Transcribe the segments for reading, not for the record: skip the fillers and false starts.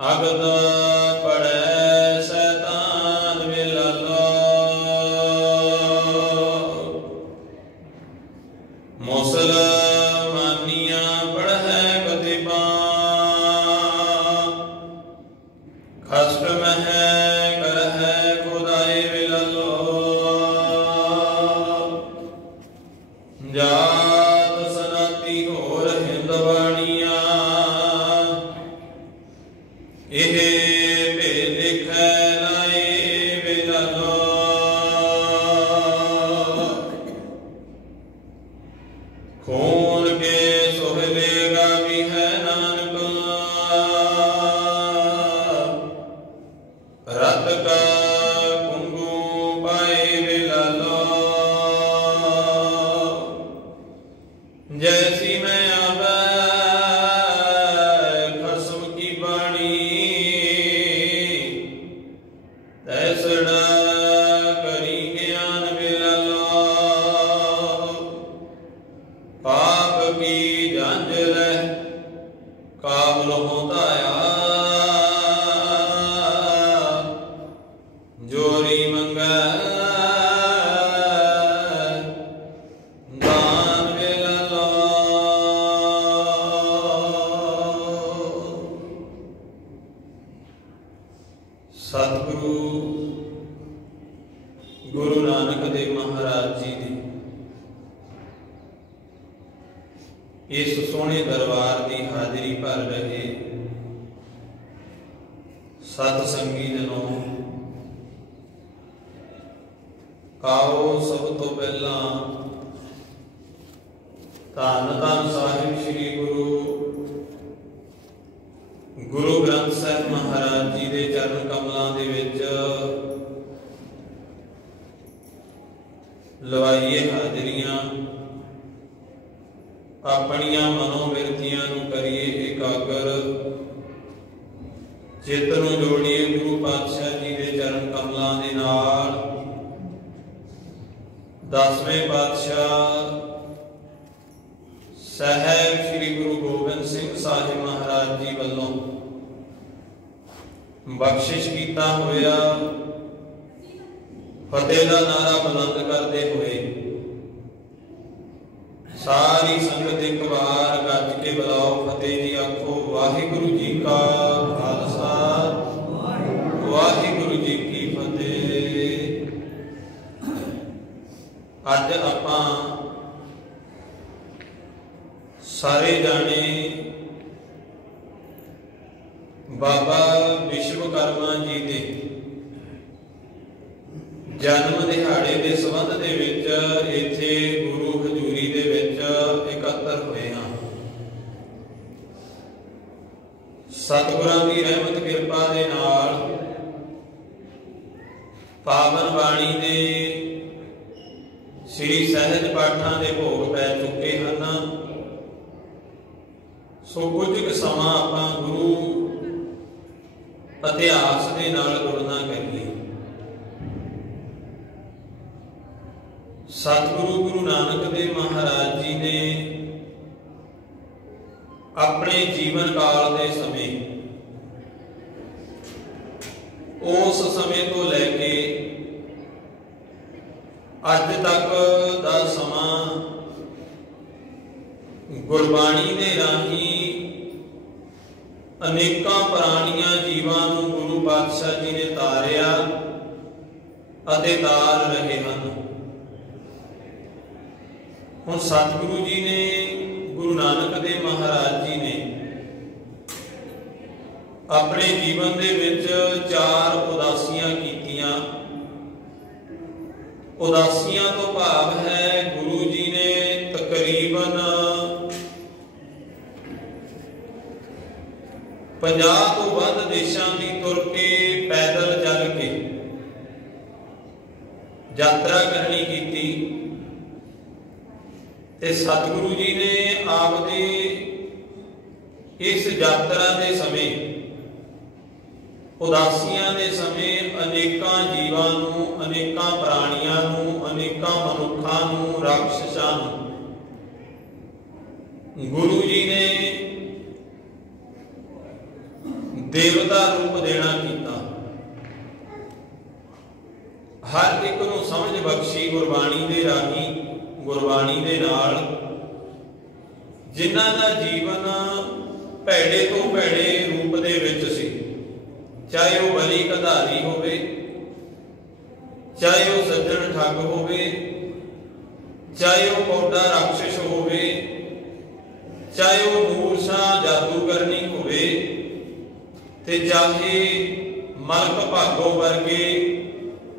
अगद पड़े शैतान विलालो मुसलमानिया पढ़े कतिबा खस्ट मह कर है खुदाई विलालो जात सनाती होर हिंदवाणिया एह भेद लिखै लाए विलालो खून के सोहलेगा भी है नानक रत का कुंगू पाए विलालो जैसी मैं आवे खसम की बाणी तैसड़ा करी ज्ञान विलालो पाप की झांझर काबल होता जोरी मंगा दान विलालो सतगुरु गुरु नानक देव महाराज जी दी इस सोहने दरबार की हाजिरी भर रहे सतसंगी जनों आओ सब तो पहला धन धन साहिब श्री गुरु ग्रंथ साहिब महाराज जी के चरण कमलों दे विच लवाइए हाजरियां अपनिया मनोबिरतियां नूं करिए एकागर चित्त नूं जोड़िए गुरु पातशाह जी के चरण कमलों दे नाल 10वें पातशाह साहिब श्री गुरु गोबिंद सिंह साहिब महाराज जी वालों बख्शिश किया होया फतेह का नारा बुलंद करते हुए सारी संगत एक बार गज के बुलाओ फतेह जी आखो वाहिगुरु जी का खालसा वाहिगुरु जी की फतेह। अज आपां सारे जाने बाबा विश्वकर्मा जी के जन्म दिहाड़े के संबंध दे विच इत्थे गुरु हजूरी दे विच एकत्र होए हां। सतगुरां दी रहमत किरपा दे नाल पावन बाणी दे श्री सहज पाठां दे भोग पै चुके हैं। सो कुछ समा आपां गुरु इतिहास दे नाल जुड़ना करिए। सतगुरु गुरु नानक देव महाराज जी ने अपने जीवन काल के समय उस समय तो लैके अज तक दा समा गुरबाणी दे राही अनेकां प्राणियां जीवां नूं गुरु पातशाह जी ने तारिया अते तार रहे हैं। हुण सतगुरु जी ने गुरु नानक देव महाराज जी ने अपने जीवन दे विच 4 उदासियां कीतियां। उदासियां तो भाव है गुरु जी ने तकरीबन 50 तो वध देशां दी तुर के पैदल चल के यात्रा करनी कीती ते सतगुरु जी ने आपदे इस यात्रा के समय उदासियां दे समय अनेकां जीवां नूं अनेकां प्राणियां नूं अनेकां मनुखां नूं राक्षसां नूं गुरु जी ने देवता रूप देना कीता। हर एक नूं समझ बख्शी गुरबाणी दे राही, गुरबाणी दे नाल, जिन्हां दा जीवन भैड़े तो भैड़े रूप दे विच सी। चाहे वह बली कधारी होवे, चाहे वह सज्जन ठग होवे, चाहे वह कौड़ा राक्षस होवे, चाहे वह मूर्छा जादूगरनी होवे, ते चाहे मलक भागो वर्गे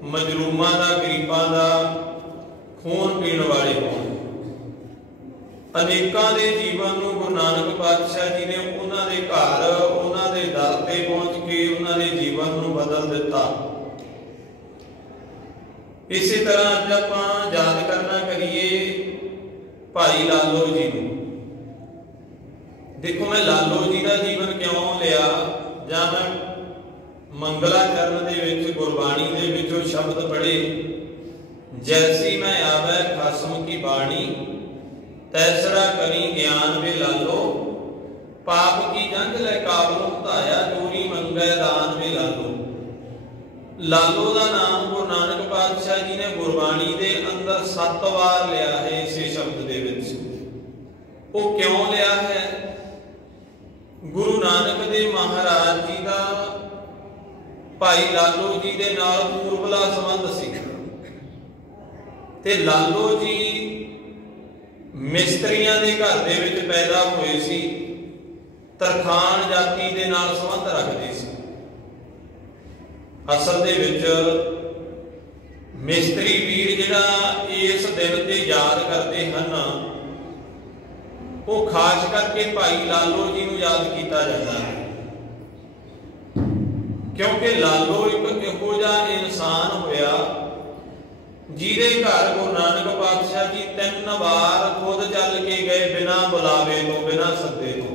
मजलूमां दा गरीबां दा खून पीण वाले होण। अनेकां दे जीवन नूं गुरु नानक पातशाह जी ने उन्हां दे घर, उन्हां दे दर ते पहुंच के उन्हां दे जीवन नूं बदल दिता। इसी तरह अज आपां याद करना करिए भाई लालो जी नूं। देखो, मैं लालो जी का जीवन क्यों लिया, जां मैं मंगलाचरण दे विच गुरबाणी दे विचों शब्द पढ़े, जैसी मैं आवे खसम की बाणी, तैसरा करी ज्ञान वे लालो, पाप की जंग लै काबलों धाया, चोरी मंगै दान वे लालो। लालो का नाम गुरु नानक पातशाह जी ने गुरबाणी दे अंदर 7 बार लिया है। इसे शब्द दे विच वो क्यों लिया है? गुरु नानक देव महाराज जी का भाई लालो जी दे नाल पूर्वला संबंध सी, ते लालो जी मिस्त्रियां दे घर दे विच पैदा होए सी, तरखान जाति दे नाल संबंध रखदे सी। असल दे विच मिस्त्री वीर जिहड़ा इस दिन ते याद करते हैं, वो खास करके भाई लालो जी नूं याद किया जाता है, क्योंकि लालो एक इहो जिहा इंसान होया जिहदे घर गुरु नानक पातशाह जी 3 बार खुद चल के गए, बिना बुलावे तो, बिना सद्दे तो।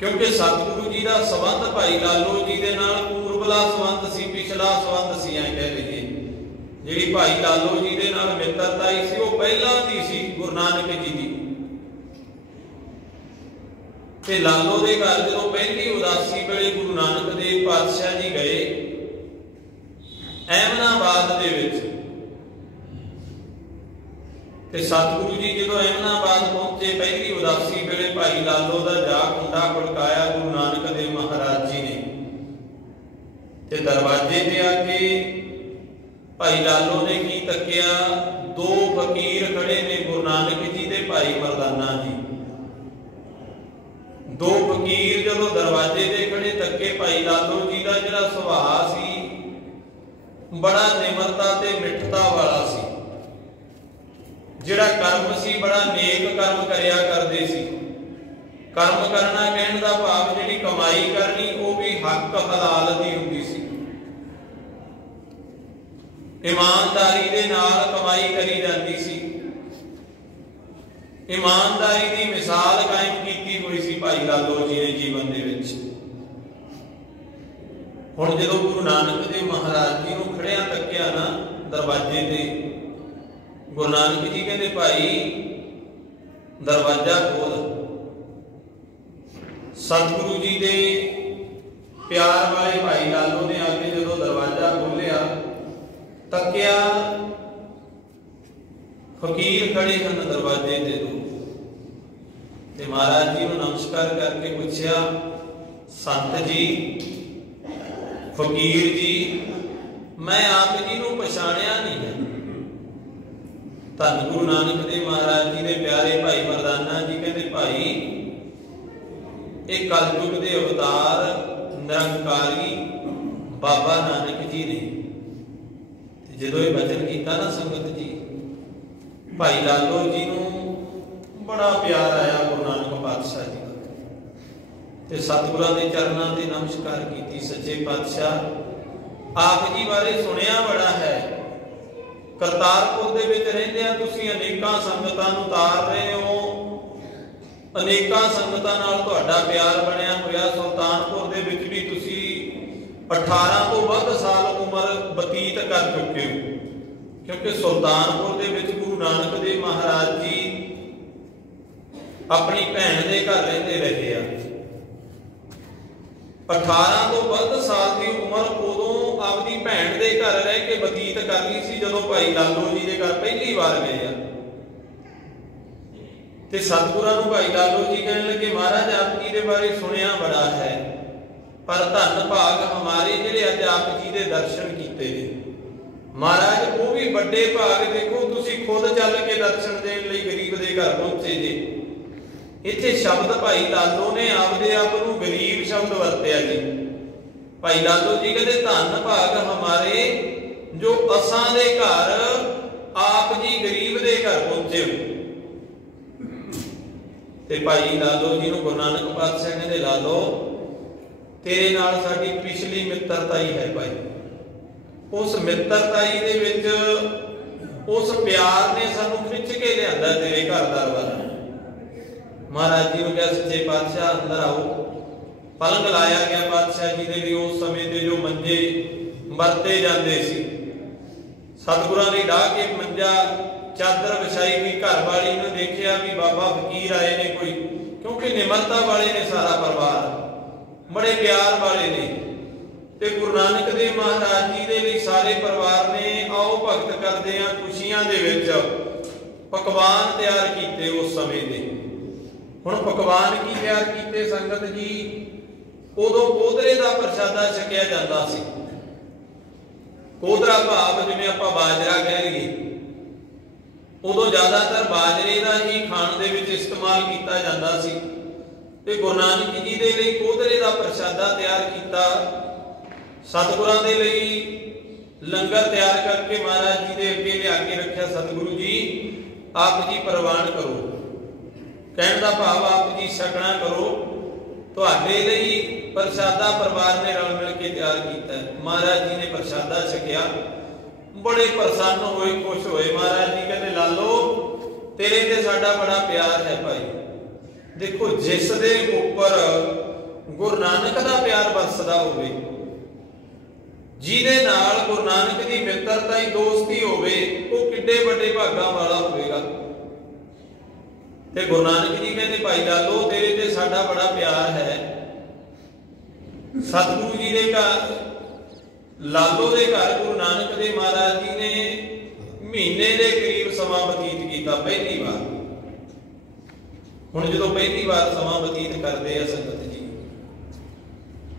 क्योंकि सतगुरु जी का संबंध भाई लालो जी के नाल पूर्वला संबंध सी, पिछला संबंध सी, ऐ कह लईए। जिहड़ी भाई लालो जी के नाल मित्रता सी, वो पहलां दी सी गुरु नानक जी की। ते लालो दे घर जो पहली उदासी वेले गुरु नानक देव पातशाह जी गए अहमदाबाद दे विच, ते सतगुरु जी जो अहमदाबाद पहुंचे पहली उदासी वेले भाई लालो का जा कुंडा खड़काया गुरु नानक देव महाराज जी ने। ते दरवाजे ते आके भाई लालो ने की तकिया, 2 फकीर खड़े ने, गुरु नानक जी दे भाई मरदाना जी। 2 फकीर जो दरवाजे दे खड़े तके, भाई लालो जी का जिहड़ा सुभाव सी बड़ा निमरता ते मिठता वाला सी, जिहड़ा कर्म सी बड़ा नेक कर्म करिया करदे सी। कर्म करना कहण दा भाव जिहड़ी कमाई करनी वो भी हक हलाल दी हुंदी सी, ईमानदारी दे नाल कमाई करी जाती सी। ईमानदारी की मिसाल कायम की हुई सी भाई लालो जी ने जीवन दे विच। हुण जदों गुरु नानक देव महाराज जी नूं खड़िया तकिया ना दरवाजे ते, गुरु नानक जी कहते भाई दरवाजा खोल। सतगुरु जी दे प्यार वाले भाई लालो ने आके जदों दरवाजा खोलिया, तकिया, फकीर खड़े हैं दरवाजे दे दो, ते महाराज जी को नमस्कार करके पूछया, संत जी, फकीर जी, मैं आप जी को पछाणिया नहीं है। धन गुरु नानक देव महाराज जी के प्यारे भाई मरदाना जी कहते भाई एक कलयुग के अवतार निरंकारी बाबा नानक जी ने जो ये वचन किया ना संगत जी, भाई लालो जी को बड़ा प्यार आया गुरु नानक पातशाह जी का। सतगुरां दे चरनां ते नमस्कार की। सच्चे पातशाह आप जी बारे सुनिया बड़ा है, करतारपुर दे विच रहिंदिआं तुसीं अनेकां संगतां नूं तार रहे हो, अनेकां संगतां नाल तुहाडा प्यार बनिया होया। सुल्तानपुर दे विच भी तुसीं 18 तो वध साल उम्र बतीत कर चुके हो, क्योंकि सुल्तानपुर दे विच गुरु नानक देव महाराज जी अपनी भैन दे घर रहंदे रहे आ। 18 ਤੋਂ ਵੱਧ ਸਾਲ ਦੀ ਉਮਰ ਉਦੋਂ ਆਪਦੀ ਭੈਣ ਦੇ ਘਰ ਰਹਿ ਕੇ ਬਤੀਤ ਕਰ ਲਈ ਸੀ ਜਦੋਂ ਭਾਈ ਲਾਲੋ ਜੀ ਦੇ ਘਰ ਪਹਿਲੀ ਵਾਰ ਗਏ ਆ। ਤੇ ਸਤਿਗੁਰਾਂ ਨੂੰ ਭਾਈ ਲਾਲੋ ਜੀ ਕਹਿਣ ਲੱਗੇ, ਮਹਾਰਾਜ ਆਪ ਜੀ ਦੇ ਬਾਰੇ ਸੁਣਿਆ ਬੜਾ ਹੈ, ਪਰ ਧੰਨ ਭਾਗ ਹਮਾਰੇ ਜਿਹੜੇ ਅੱਜ ਆਪ ਜੀ ਦੇ ਦਰਸ਼ਨ ਕੀਤੇ ਨੇ। ਮਹਾਰਾਜ ਉਹ ਵੀ ਵੱਡੇ ਭਾਗ, ਦੇਖੋ ਤੁਸੀਂ ਖੁਦ ਚੱਲ ਕੇ ਦਰਸ਼ਨ ਦੇਣ ਲਈ ਗਰੀਬ ਦੇ ਘਰ ਪਹੁੰਚੇ ਜੇ। ਇੱਥੇ ਸ਼ਬਦ ਭਾਈ ਲਾਲੋ ਨੇ ਆਪਦੇ ਆਪ ਨੂੰ ਗਰੀਬ ਸ਼ਬਦ ਵਰਤਿਆ ਜੀ। ਭਾਈ ਲਾਲੋ ਜੀ ਕਹਿੰਦੇ ਧੰਨ ਭਾਗ ਹਮਾਰੇ ਜੋ ਅਸਾਂ ਦੇ ਘਰ ਆਪ ਜੀ ਗਰੀਬ ਦੇ ਘਰ ਪਹੁੰਚੇ ਹੋ। ਤੇ ਭਾਈ ਲਾਲੋ ਜੀ ਨੂੰ ਗੁਰੂ ਨਾਨਕ ਪਾਤਸ਼ਾਹ ਕਹਿੰਦੇ, ਲਾਲੋ ਤੇਰੇ ਨਾਲ ਸਾਡੀ ਪਿਛਲੀ ਮਿੱਤਰਤਾ ਹੀ ਹੈ ਭਾਈ। ਉਸ ਮਿੱਤਰਤਾਈ ਦੇ ਵਿੱਚ ਉਸ ਪਿਆਰ ਨੇ ਸਾਨੂੰ ਖਿੱਚ ਕੇ ਲਿਆਂਦਾ ਤੇਰੇ ਘਰ ਦਰਬਾਰ। ਮਹਾਰਾਜ ਜੀ ਨੂੰ ਕਿਹਾ, ਸੱਚੇ ਪਾਤਸ਼ਾਹ ਅੰਦਰ ਆਓ। ਪਲੰਗ ਲਾਇਆ ਗਿਆ ਪਾਤਸ਼ਾਹ ਜੀ ਦੇ ਲਈ। ਉਸ ਸਮੇਂ ਤੇ ਜੋ ਮੰਜੇ ਵਰਤੇ ਜਾਂਦੇ ਸੀ, ਸਤਿਗੁਰਾਂ ਨੇ ਢਾਹ ਕੇ ਮੰਜਾ ਚਾਦਰ ਵਿਛਾਈ ਗਈ। ਘਰ ਵਾਲੀ ਨੂੰ ਦੇਖਿਆ ਵੀ ਬਾਬਾ ਫਕੀਰ ਆਏ ਨੇ ਕੋਈ, ਕਿਉਂਕਿ ਨਿਮਰਤਾ ਵਾਲੇ ਨੇ ਸਾਰਾ ਪਰਿਵਾਰ, ਬੜੇ ਪਿਆਰ ਵਾਲੇ ਨੇ। ਤੇ ਗੁਰੂ ਨਾਨਕ ਦੇਵ ਮਹਾਰਾਜ ਜੀ ਦੇ ਲਈ ਸਾਰੇ ਪਰਿਵਾਰ ਨੇ ਆਓ ਭਗਤ ਕਰਦੇ ਆ ਖੁਸ਼ੀਆਂ ਦੇ ਵਿੱਚ ਪਕਵਾਨ ਤਿਆਰ ਕੀਤੇ। ਉਸ ਸਮੇਂ ਦੇ ਹੁਣ ਪਕਵਾਨ ਕੀ ਤਿਆਰ ਕੀਤੇ ਸੰਗਤ ਜੀ? ਉਦੋਂ ਕੋਧਰੇ ਦਾ ਪ੍ਰਸ਼ਾਦਾ ਛਕਿਆ ਜਾਂਦਾ ਸੀ। ਕੋਧਰਾ ਭਾਵ ਜਿਵੇਂ ਆਪਾਂ ਬਾਜਰਾ ਕਹਿ ਲਈਏ, ਉਦੋਂ ਜ਼ਿਆਦਾਤਰ ਬਾਜਰੇ ਦਾ ਹੀ ਖਾਣ ਦੇ ਵਿੱਚ ਇਸਤੇਮਾਲ ਕੀਤਾ ਜਾਂਦਾ ਸੀ। ਤੇ ਗੁਰੂ ਨਾਨਕ ਜੀ ਦੇ ਲਈ ਕੋਧਰੇ ਦਾ ਪ੍ਰਸ਼ਾਦਾ ਤਿਆਰ ਕੀਤਾ। ਸਤਿਗੁਰਾਂ ਦੇ ਲਈ ਲੰਗਰ ਤਿਆਰ ਕਰਕੇ ਮਹਾਰਾਜ ਜੀ ਦੇ ਅੱਗੇ ਲਿਆ ਕੇ ਰੱਖਿਆ। ਸਤਿਗੁਰੂ ਜੀ ਆਪ ਜੀ ਪ੍ਰਵਾਨ ਕਰੋ। ਕਹਿਣ ਦਾ ਭਾਵ ਆਪ ਜੀ ਛਕਣਾ ਕਰੋ। ਤੁਹਾਡੇ ਲਈ ਪ੍ਰਸ਼ਾਦਾ ਪਰਿਵਾਰ ਨੇ ਰਲ ਮਿਲ ਕੇ ਤਿਆਰ ਕੀਤਾ। ਮਹਾਰਾਜ ਜੀ ਨੇ ਪ੍ਰਸ਼ਾਦਾ ਛਕਿਆ, ਬੜੇ ਪ੍ਰਸੰਨ ਹੋਏ, ਖੁਸ਼ ਹੋਏ। ਮਹਾਰਾਜ ਜੀ ਕਹਿੰਦੇ, ਲਾਲੋ ਤੇਰੇ ਤੇ ਸਾਡਾ ਬੜਾ ਪਿਆਰ ਹੈ ਭਾਈ। ਦੇਖੋ, ਜਿਸ ਦੇ ਉੱਪਰ ਗੁਰੂ ਨਾਨਕ ਦਾ ਪਿਆਰ ਵਰਸਦਾ ਹੋਵੇ, ਜਿਹਦੇ ਨਾਲ ਗੁਰੂ ਨਾਨਕ ਦੀ ਮਿੱਤਰਤਾ ਹੀ ਦੋਸਤੀ ਹੋਵੇ, ਉਹ ਕਿੱਡੇ ਵੱਡੇ ਭਾਗਾਂ ਵਾਲਾ ਹੋਵੇਗਾ। ਤੇ ਗੁਰੂ ਨਾਨਕ ਜੀ ਕਹਿੰਦੇ, ਭਾਈ ਲਾਲੋ ਤੇਰੇ ਤੇ ਸਾਡਾ ਬੜਾ ਪਿਆਰ ਹੈ। ਸਤਿਗੁਰੂ ਜੀ ਦੇ ਘਰ, ਲਾਲੋ ਦੇ ਘਰ ਗੁਰੂ ਨਾਨਕ ਦੇਵ ਮਹਾਰਾਜ ਜੀ ਨੇ ਮਹੀਨੇ ਦੇ ਕਰੀਬ ਸਮਾਂ ਬਤੀਤ ਕੀਤਾ ਪਹਿਲੀ ਵਾਰ। ਹੁਣ ਜਦੋਂ ਪਹਿਲੀ ਵਾਰ ਸਮਾਂ ਬਤੀਤ ਕਰਦੇ ਆ ਸੰਗਤ ਜੀ,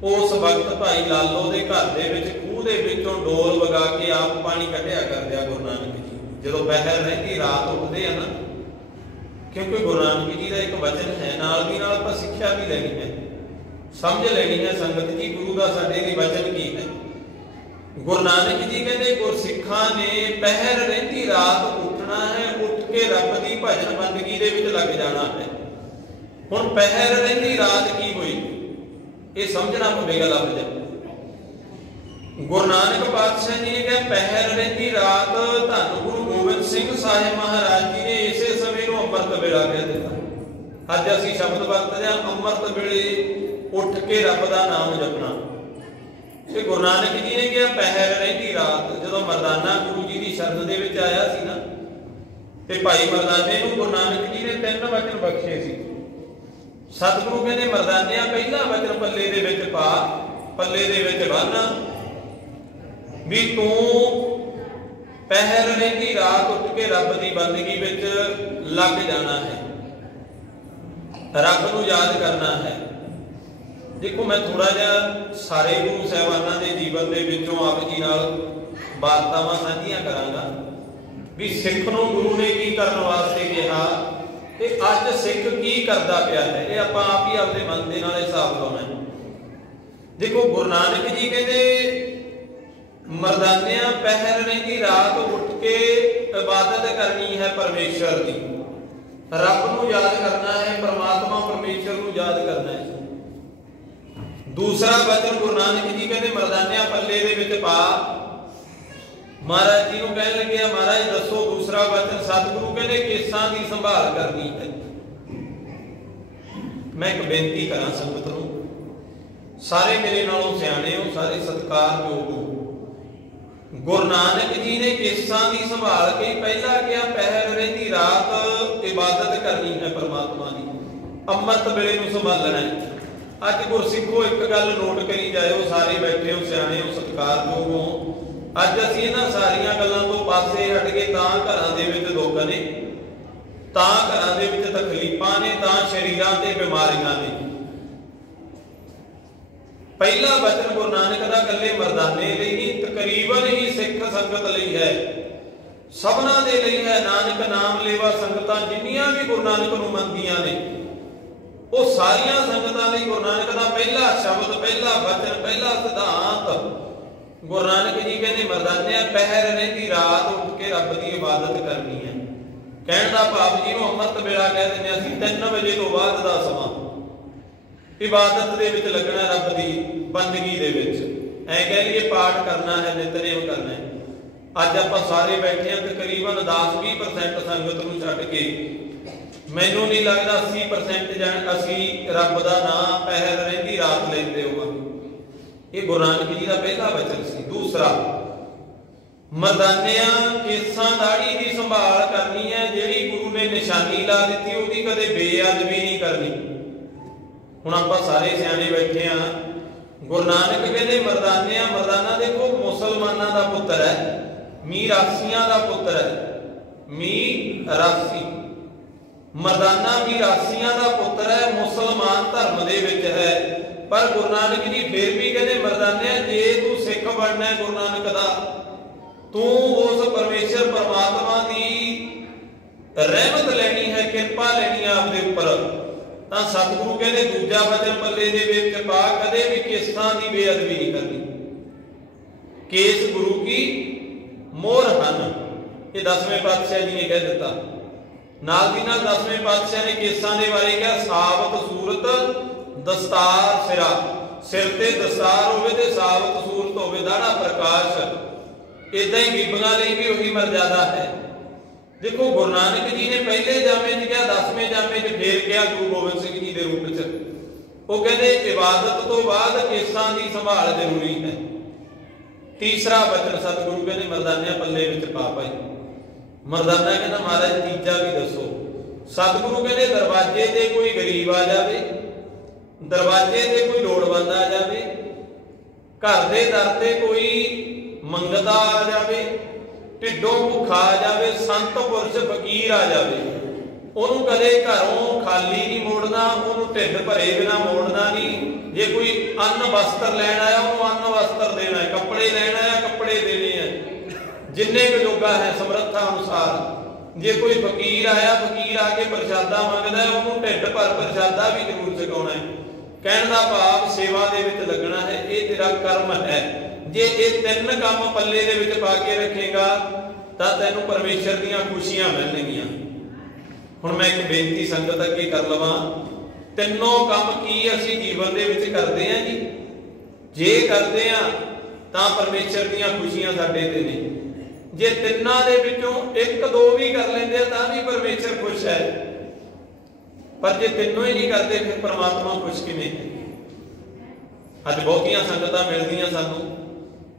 ਉਸ ਵਕਤ ਭਾਈ ਲਾਲੋ ਦੇ ਘਰ ਦੇ ਵਿੱਚ ਖੂਹ ਦੇ ਵਿੱਚੋਂ ਡੋਲ ਵਗਾ ਕੇ ਆਪ ਪਾਣੀ ਕੱਢਿਆ ਕਰਦੇ ਆ ਗੁਰੂ ਨਾਨਕ ਜੀ। ਜਦੋਂ ਪਹਿਰ ਰਹਿੰਦੀ ਰਾਤ ਉੱਠਦੇ ਆ ਨਾ, ਕਿਉਂਕਿ ਗੁਰੂ ਨਾਨਕ ਜੀ ਦਾ ਇੱਕ ਵਚਨ ਹੈ, ਨਾਲ ਦੀ ਨਾਲ ਆਪਾਂ ਸਿੱਖਿਆ ਵੀ ਲੈਣੀ ਹੈ, ਸਮਝ ਲੈਣੀ ਹੈ ਸੰਗਤ ਜੀ, ਗੁਰੂ ਦਾ ਸਾਡੇ ਲਈ ਵਚਨ ਕੀ ਹੈ। ਗੁਰੂ ਨਾਨਕ ਜੀ ਕਹਿੰਦੇ, ਗੁਰਸਿੱਖਾਂ ਨੇ ਪਹਿਰ ਰਹਿੰਦੀ ਰਾਤ ਉੱਠਣਾ ਹੈ, ਉੱਠ ਕੇ ਰੱਬ ਦੀ ਭਜਨ ਬੰਦਗੀ ਦੇ ਵਿੱਚ ਲੱਗ ਜਾਣਾ ਹੈ। ਹੁਣ ਪਹਿਰ ਰਹਿੰਦੀ ਰਾਤ ਕੀ ਹੋਈ, ਇਹ ਸਮਝਣਾ ਪਵੇਗਾ ਲਫ਼ਜ਼। ਗੁਰੂ ਨਾਨਕ ਪਾਤਸ਼ਾਹ ਜੀ ਨੇ ਕਿਹਾ, ਪਹਿਰ ਰਹਿੰਦੀ ਰਾਤ ਧੰਨ ਗੁਰੂ ਗੋਬਿੰਦ ਸਿੰਘ ਸਾਹਿਬ ਮਹਾਰਾਜ ਜੀ ਨੇ ਇਸੇ ਸਮੇਂ ਨੂੰ ਅੰਮ੍ਰਿਤ ਵੇਲਾ ਕਹਿ ਦਿੱਤਾ। ਅੱਜ ਅਸੀਂ ਸ਼ਬਦ ਵਰਤਦੇ ਹਾਂ, ਅੰਮ੍ਰਿਤ ਵੇਲੇ ਉੱਠ ਕੇ ਰੱਬ ਦਾ ਨਾਮ ਜਪਣਾ। ਤੇ ਗੁਰੂ ਨਾਨਕ ਜੀ ਨੇ ਕਿਹਾ, ਪਹਿਰ ਰਹਿੰਦੀ ਰਾਤ। ਜਦੋਂ ਮਰਦਾਨਾ ਗੁਰੂ ਜੀ ਦੀ ਸ਼ਰਨ ਦੇ ਵਿੱਚ ਆਇਆ ਸੀ ਨਾ, ਤੇ ਭਾਈ ਮਰਦਾਨੇ ਨੂੰ ਗੁਰੂ ਨਾਨਕ ਜੀ ਨੇ 3 ਵਚਨ ਬਖਸ਼ੇ ਸੀ। ਸਤਿਗੁਰੂ ਕਹਿੰਦੇ, ਮਰਦਾਨਿਆਂ ਪਹਿਲਾ ਵਚਨ ਪੱਲੇ ਦੇ ਵਿੱਚ ਪਾ, ਪੱਲੇ ਦੇ ਵਿੱਚ ਬੰਨ, ਵੀ ਤੂੰ ਪਹਿਰ ਰਹਿੰਦੀ ਰਾਤ ਉੱਠ ਕੇ ਰੱਬ ਦੀ ਬੰਦਗੀ ਵਿੱਚ ਲੱਗ ਜਾਣਾ ਹੈ, ਰੱਬ ਨੂੰ ਯਾਦ ਕਰਨਾ ਹੈ। ਦੇਖੋ, ਮੈਂ ਥੋੜਾ ਜਿਹਾ ਸਾਰੇ ਗੁਰੂ ਸਾਹਿਬਾਨਾਂ ਦੇ ਜੀਵਨ ਦੇ ਵਿੱਚੋਂ ਆਪ ਜੀ ਨਾਲ ਵਾਰਤਾਵਾਂ ਸਾਂਝੀਆਂ ਕਰਾਂਗਾ ਵੀ ਸਿੱਖ ਨੂੰ ਗੁਰੂ ਨੇ ਕੀ ਕਰਨ ਵਾਸਤੇ ਕਿਹਾ ਤੇ ਅੱਜ ਸਿੱਖ ਕੀ ਕਰਦਾ ਪਿਆ ਹੈ। ਇਹ ਆਪਾਂ ਆਪ ਹੀ ਆਪਦੇ ਮਨ ਦੇ ਨਾਲ ਹਿਸਾਬ ਲਾਉਣਾ ਹੈ। ਦੇਖੋ, ਗੁਰੂ ਨਾਨਕ ਜੀ ਕਹਿੰਦੇ, ਮਰਦਾਨਿਆਂ ਪਹਿਰ ਰਹਿੰਦੀ ਰਾਤ ਉੱਠ ਕੇ ਇਬਾਦਤ ਕਰਨੀ ਹੈ ਪਰਮੇਸ਼ਰ ਦੀ, ਰੱਬ ਨੂੰ ਯਾਦ ਕਰਨਾ ਹੈ, ਪਰਮਾਤਮਾ ਪਰਮੇਸ਼ਰ ਨੂੰ ਯਾਦ ਕਰਨਾ ਹੈ। ਦੂਸਰਾ ਵਚਨ ਗੁਰੂ ਨਾਨਕ ਜੀ ਕਹਿੰਦੇ, ਮਰਦਾਨਿਆਂ ਪੱਲੇ ਦੇ ਵਿੱਚ ਪਾ। ਮਹਾਰਾਜ ਜੀ ਨੂੰ ਕਹਿਣ ਲੱਗਿਆ, ਮਹਾਰਾਜ ਦੱਸੋ ਦੂਸਰਾ ਵਚਨ। ਸਤਿਗੁਰੂ ਕਹਿੰਦੇ, ਕੇਸਾਂ ਦੀ ਸੰਭਾਲ ਕਰਨੀ ਹੈ। ਮੈਂ ਇੱਕ ਬੇਨਤੀ ਕਰਾਂ ਸੰਗਤ ਨੂੰ, ਸਾਰੇ ਮੇਰੇ ਨਾਲੋਂ ਸਿਆਣੇ ਹੋ, ਸਾਰੇ ਸਤਿਕਾਰਯੋਗ ਹੋ। ਗੁਰੂ ਨਾਨਕ ਜੀ ਨੇ ਕੇਸਾਂ ਦੀ ਸੰਭਾਲ ਕੇ ਪਹਿਲਾਂ ਕਿਹਾ, ਪਹਿਰ ਰਹਿੰਦੀ ਰਾਤ ਇਬਾਦਤ ਕਰਨੀ ਹੈ ਪਰਮਾਤਮਾ ਦੀ, ਅੰਮ੍ਰਿਤ ਵੇਲੇ ਨੂੰ ਸੰਭਾਲਣਾ ਹੈ। अज गुरसिखो एक गल नोट करी जाओ, सारे बैठे हो, सियाणे हो, सत्कारयोग हो। अज असीं इन्हां सारियां गल्लां तो पासे हट के तां घरां दे विच दुख ने, तां घरां दे विच तकलीफां ने, तां शरीरां ते बीमारियां ने। पहला वचन गुरु नानक दा कल्ले मरदाने लई नहीं, तकरीबन ही सिख संगत लई है, सबना दे लई है। नानक नाम लेवा संगतां जिन्नियां भी गुरु नानक नूं मनदियां ने, वो सारियां संगतां लई गुरु नानक दा पहला शब्द, पहला वचन, पहला सिद्धांत गुरु नानक जी कहंदे मरदानिया पहर रहिंदी रात उठ के रब की इबादत करनी है। कहण दा भाव जी नूं अमृत वेला कह दिंदे असीं 3 वजे तो बाद दा समां इबादत दे विच लगना, रब दी बंदगी दे विच ऐ कह लईए पाठ करना है, नितनेम करना है। अज आपां सारे बैठे हैं तकरीबन 10-20% संगत नूं छड्ड के मैनूं नहीं लगदा 80% जन असीं रब दा नाम पहर रहिंदी रात लैंदे होवांगे। ये गुरु नानक जी दा पहला वचन सी। दूसरा, मरदानिया केसां दाढ़ी की संभाल करनी है, जिहड़ी गुरु ने निशानी ला दी उसकी कदे बेअदबी नहीं करनी। हुण आपां सारे सियाणे बैठे हाँ, गुरु नानक कहते मरदानिया, मरदाना देखो मुसलमाना का पुत्र है, मीरासियां का पुत्र है, मीरासी मरदाना मीरासियां का पुत्र है, मुसलमान धर्म दे विच है। पर गुरु नानक जी फिर भी कहते मरदानिया जे तू सिख बनना है गुरु नानक दा, तू उस परमेश्वर परमात्मा की रहमत लैनी है, कृपा लैनी है आपके उपर, तां सतगुरु कहते दूजा वचन पल्ले दे विच पा कदे भी किसां दी बेअदबी नहीं करनी। केस गुरु की मोहर हन, ये 10वें पातशाह जी ने कह दिता। नाल दी नाल 10वें पातशाह ने केसां दे बारे कहा साबत सूरत दस्तार सिरा, सिर ते दस्तार होवे ते साबत सूरत होवे, दाड़ा प्रकाश। इदां ही बीबियां लई भी वही मर्यादा है। देखो गुरु नानक जी ने पहले जामे च कहा, 10वें जामे च फिर कहा गुरु गोबिंद सिंह जी के रूप च, वो कहते इबादत तो बाद केसां की संभाल जरूरी है। तीसरा वचन सतगुरु कहते मरदानिया पल्ले विच पा पाई। मरदाना कहना महाराज तीजा भी दसो। सतगुरु कहते दरवाजे ते कोई गरीब आ जाए, दरवाजे ते कोई लोड़वंद आ जाए, घर दे दर ते कोई मंगता आ जाए, ढिडों भुखा आ जाए, संत पुरुष फकीर आ जाए, उन्होंने कदे घरों खाली नहीं मोड़ना, उन्होंने ढिड भरे बिना मोड़ना नहीं। जे कोई अन्न वस्त्र लैन आया उन्होंने अन्न वस्त्र देना है, कपड़े लैन आया कपड़े देने हैं, जिन्ने भी योगा है समर्था अनुसार। जे कोई फकीर आया, फकीर आके प्रसादा मंगदा है, उन्होंने ढिड भर प्रसादा भी जरूर छकाउणा है। कहण दा भाव सेवा दे विच लगना है, ये तेरा कर्म है। जे ये 3 काम पल्ले दे विच पा के रखेगा तां तैनूं परमेश्वर दीयां खुशियां मिलणगीਆਂ। हुण मैं एक बेनती संगत अगे कर लवां, तीनों काम की असीं जीवन दे विच करदे हां जी? जे करदे हां तां परमेश्वर दीयां खुशियां साडे ते ने। जे तिन्नां दे विचों 1-2 भी कर लैंदे तां भी परमेश्वर खुश है, पर जे तीनों ही नहीं करते फिर परमात्मा खुश किवें है? अज बहुतियां संगतां मिलदियां सानूं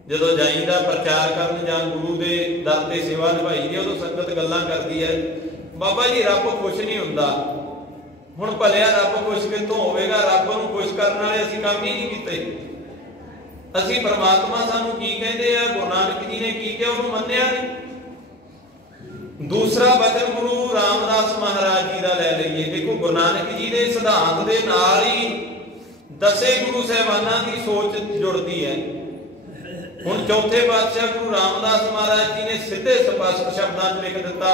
जदों जाईदा प्रचार करन जां गुरु दे दर ते सेवा निभाई दी, उदों संगत गल्लां करदी है बाबा जी रब खुश नहीं हुंदा। हुण भलिया रब खुश कित्थों होवेगा? रब नूं खुश करन वाले असीं काम ही नहीं कीते। असीं परमात्मा सानूं की कहंदे आ, गुरु नानक जी ने की किहा उहनूं मन्निया नहीं। दूसरा वचन गुरु रामदास महाराज जी का लै लईए। देखो गुरु नानक जी के सिद्धांत के नाल ही 10 गुरु साहिबानां की सोच जुड़ती है। हुण चौथे पातशाह गुरु रामदास महाराज जी ने सीधे स्पष्ट शब्दां च लिख दिता,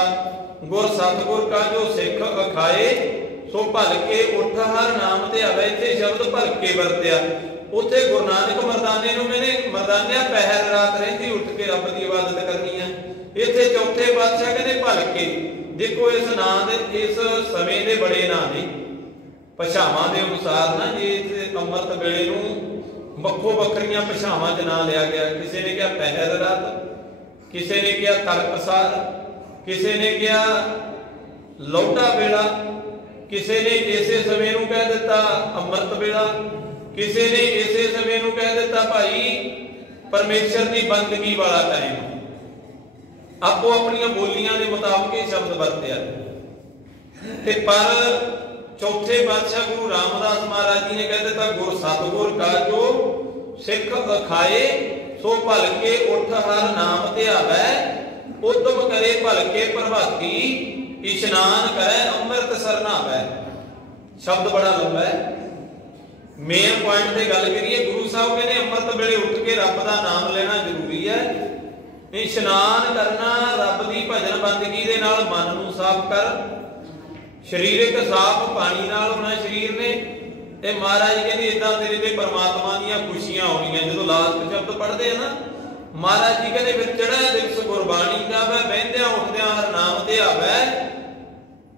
गुर सतगुर का जो सिख अखाए सो भल के उठ हर नाम ते आवे। इत्थे शब्द भल के वरतिया, उत्थे गुरु नानक मरदाने नूं मैंने मरदानिया पहर रात रहिंदी उठ के रब की इबादत करनी है। इत्थे चौथे पातशाह कहंदे भल के। देखो इस नां दे इस समय दे बड़े नां ने भाषावां दे अनुसार ना, जे अमृत वेले नूं ਵੱਖੋ ਵੱਖਰੀਆਂ ਭਾਸ਼ਾਵਾਂ 'ਚ ਨਾਂ ਲਿਆ ਗਿਆ। ਕਿਸੇ ਨੇ ਕਿਹਾ ਪਹਿਰ ਰਾਤ, ਕਿਸੇ ਨੇ ਕਿਹਾ ਤੜਕਸਾਰ, ਕਿਸੇ ਨੇ ਕਿਹਾ ਲੌਟਾ ਵੇਲਾ, ਕਿਸੇ ਨੇ ਇਸੇ ਸਮੇਂ ਨੂੰ ਕਹਿ ਦਿੱਤਾ ਅੰਮ੍ਰਿਤ ਵੇਲਾ, ਕਿਸੇ ਨੇ ਇਸੇ ਸਮੇਂ ਨੂੰ ਕਹਿ ਦਿੱਤਾ ਭਾਈ ਪਰਮੇਸ਼ਰ ਦੀ ਬੰਦਗੀ ਵਾਲਾ ਟਾਈਮ। ਆਪੋ ਆਪਣੀਆਂ ਬੋਲੀਆਂ ਦੇ ਮੁਤਾਬਕ ਇਹ ਸ਼ਬਦ ਵਰਤਿਆ। ਤੇ ਪਰ चौथे पातशाह गुरु रामदास महाराज जी ने कह दिता, गुर सतगुर का जो सिख अखाए, सो भलके उठ हर नाम ध्यावै, उद्यम करे भलके प्रभाती, इशनान करे अमृत सरनावै। शब्द बड़ा लंबा है, मेन पॉइंट ते गल करिए। गुरु साहब कहते अमृत वेले उठ के रब का नाम लेना जरूरी है। इशनान करना, रब की भजन बंदगी दे नाल मन नूं साफ कर, शरीरक साफ पानी नाल होना शरीर ने। ते महाराज कहते इदां तेरे ते परमात्मा दीयां खुशियां होणीआं। जदों लास्ट शब्द पढ़दे हैं ना, महाराज जी कहते फिर चढ़ा दिवस गुरबाणी जावै, बहिंदियां उठदियां हर नाम ध्यावै।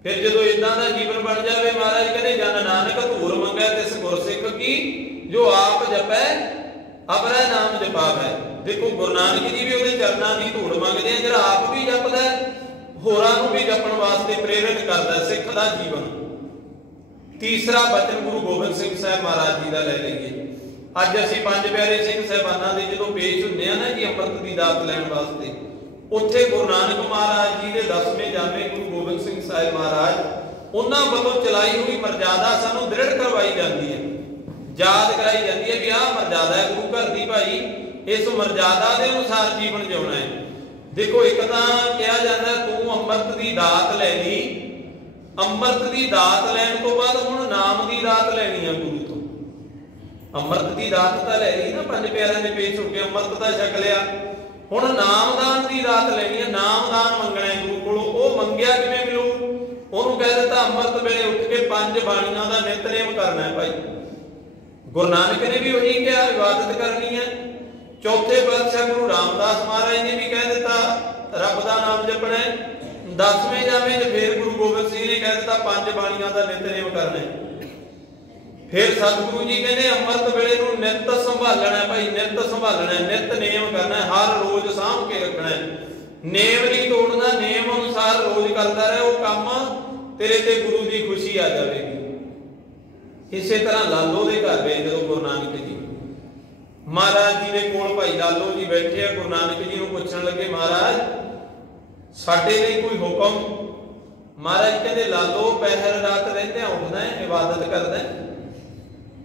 फिर जदों इदां दा जीवन बन जावे, महाराज कहते जन नानक धूर मंगै तिस गुरसिख की, जो आप जपै अपरै नाम जपावै। देखो गुरु नानक जी भी उहदे चरनां दी धूड़ मंगदे हैं, जिहड़ा आप भी जपदा होरां नूं भी जपण वास्ते प्रेरित करदा सिख दा जीवन। तीसरा बचन गुरु गोबिंद सिंह साहब महाराज जी का ले लईए। अज असीं पंज प्यारे सिंह साहिबानां दे जदों पेश हुंदे आ ना जी अमृत की दात लैण वास्ते, उत्थे गुरु नानक महाराज जी दे 10वें जामे गुरु गोबिंद सिंह साहिब महाराज उन्हां वल्लों चलाई हुई मर्यादा सानूं दृढ़ करवाई जाती है, याद कराई जाती है कि आह मर्यादा है गुरु घर की भाई, इस मर्यादा के अनुसार जीवन जिउणा है। देखो एक तां कहा जाता तूं अमृत की दात लै ली, अमृत की दात लैण तो बाद हुण नाम की दात लैनी है गुरु तो। अमृत की दात तां लै ली ना, पंज प्यारिਆਂ ਦੇ पेश होके अमृत तां छक लिया, हुण नामदान की दात लैनी है, नामदान मंगना है गुरु कोलों। ਉਹ ਮੰਗਿਆ ਕਿਵੇਂ ਮਿਲੂ? ਉਹਨੂੰ ਕਹਿ ਦਿੱਤਾ अमृत ਵੇਲੇ ਉੱਠ ਕੇ ਪੰਜ ਬਾਣੀਆਂ ਦਾ ਨਿਤਨੇਮ ਕਰਨਾ है भाई। गुरु नानक ने भी वही कहा इबादत करनी है। चौथे पातशाह गुरु रामदास महाराज ने भी कह दिता रब का नाम जपना है। 10वें जामे फिर गुरु गोबिंद सिंह ने कह दिता पंज बाणियां का नितनेम करना है। फिर सतगुरु जी कहते अमृत वेले नूं नित संभालना है भाई, नित संभालना है, नितनेम करना है, हर रोज सांभ के रखना है, नेम नहीं तोड़ना, नेम अनुसार रोज करता रहे, वो काम तेरे ते गुरु की खुशी आ जाएगी। इसे तरह लालो के घर गए जो गुरु नानक जी महाराज जी के कोल भाई लालो जी बैठे आ, गुरु नानक जी को पूछन लगे महाराज साडे लई कोई हुक्म? महाराज कहते लालो पहर रात रहिंदे उठदा है, इबादत करदा है।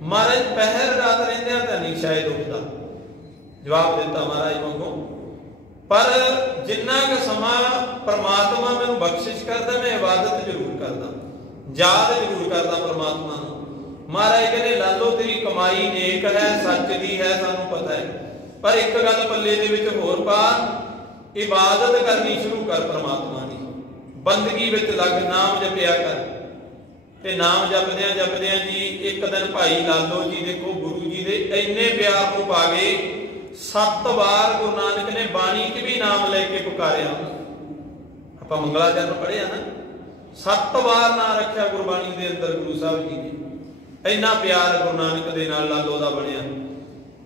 महाराज पहर रात रहिंदे तां नहीं शायद उठदा, जवाब दिता महाराज वांगू, पर जिन्ना क समा परमात्मा मैनूं बख्शिश करदा मैं इबादत जरूर करदा, याद जरूर करदा परमात्मा नूं। महाराज कहते लालो तेरी कमाई नेक है, सच दी है, सानू पता है, पर एक गल पल्ले दे विच होर पा, इबादत करनी शुरू कर परमात्मा की, बंदगी विच लग, नाम जपिया कर। ते नाम जपदियां जपदियां जी एक दिन भाई लालो जी देखो गुरु जी दे इन्ने प्यार नूं पा गए, 7 बार गुरु नानक ने बाणी च भी नाम लेके पुकारिया। आपां मंगलाचरण पढ़िया ना, 7 बार नाम रखिया गुरबाणी दे अंदर गुरु साहब जी ने। इन्ना प्यार गुरु नानक दे नाल लालो दा बनिया।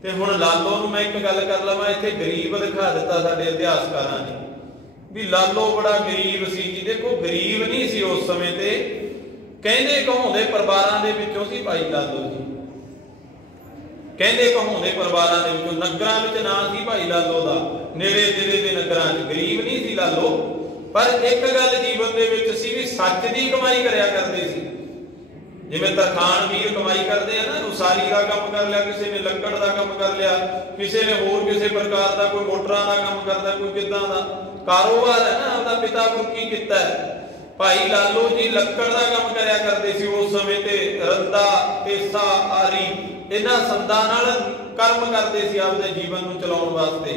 ते हुण लालो नूं मैं एक गल कर लवां, इत्थे गरीब दिखा दिता साडे इतिहासकारां ने भी लालो बड़ा गरीब सी जी। देखो गरीब नहीं सी उस समय ते, कहंदे कहाउंदे परिवारां दे विचों सी भाई लालो जी, कहंदे कहाउंदे परिवारां दे विचों, नगरां विच नां सी भाई लालो दा, नेड़े नेड़े दे नगरां च, गरीब नहीं सी लालो। पर एक गल जीवन दे विच सी भी सच दी कमाई करया करदे सी। जिवें तरखान वीर कमाई करते हैं ना, उसारी का काम कर लिया, किसी ने लक्कड़ का काम कर लिया, किसी ने होर किसी प्रकार का कोई मोटरां का काम करता, कोई किदां दा कारोबार है ना, अपना पिता पुरखी किता है। भाई लालो जी लक्कड़ का काम करया करते सी उस समय ते, रद्दा तेसा आरी इन्हां संदां नाल कर्म करते सी आपदे जीवन नूं चलाउण वास्ते।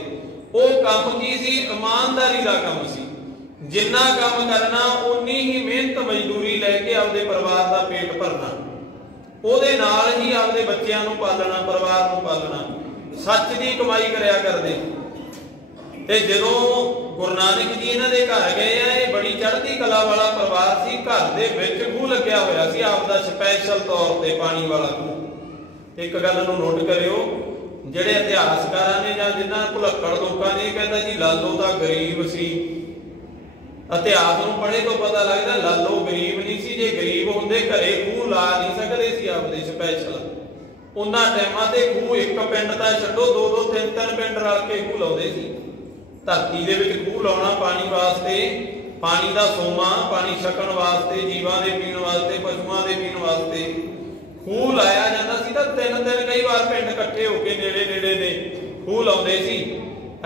वो काम की सी? ईमानदारी का काम सी। जिन्ना काम करना उन्नी ही मेहनत मजदूरी लैके आपदे परिवार का पेट भरना, उहदे नाल ही आपदे बच्चों नूं पालना, परिवार नूं पालना, सच की कमाई करया करदे। ते जदों गुरु नानक जी इन्हां दे घर गए आ, ये बड़ी चढ़ती कला वाला परिवार सी, घर दे विच खूह लग्या होया सी आपदा स्पैशल तौर ते पानी वाला खूह। एक गल नूं नोट करियो, जिहड़े इतिहासकारां ने जां जिन्हां भुलक्कड़ लोकां ने कहता जी लालो तां गरीब सी, इतिहास नूं पढ़े तो पता लगदा लालो गरीब नहीं सी। जे गरीब हुंदे घरे खूह ला नहीं सकदे सी आपदे स्पैशल। उन्हां टाइमां ते खूह एक पिंड तां छड्डो, 2-2 3-3 पिंड रल के खूह लाउंदे सी। धरती दे विच खूह लाउणा पानी वास्ते पानी का सोमा, पानी छकण वास्ते, जीवां दे पीण वास्ते, पशुआं दे पीण वास्ते खूह लाया जाता सी। तां तीन दिन कई बार पिंड इकट्ठे होके नेड़े नेड़े ने खूह लाउंदे सी।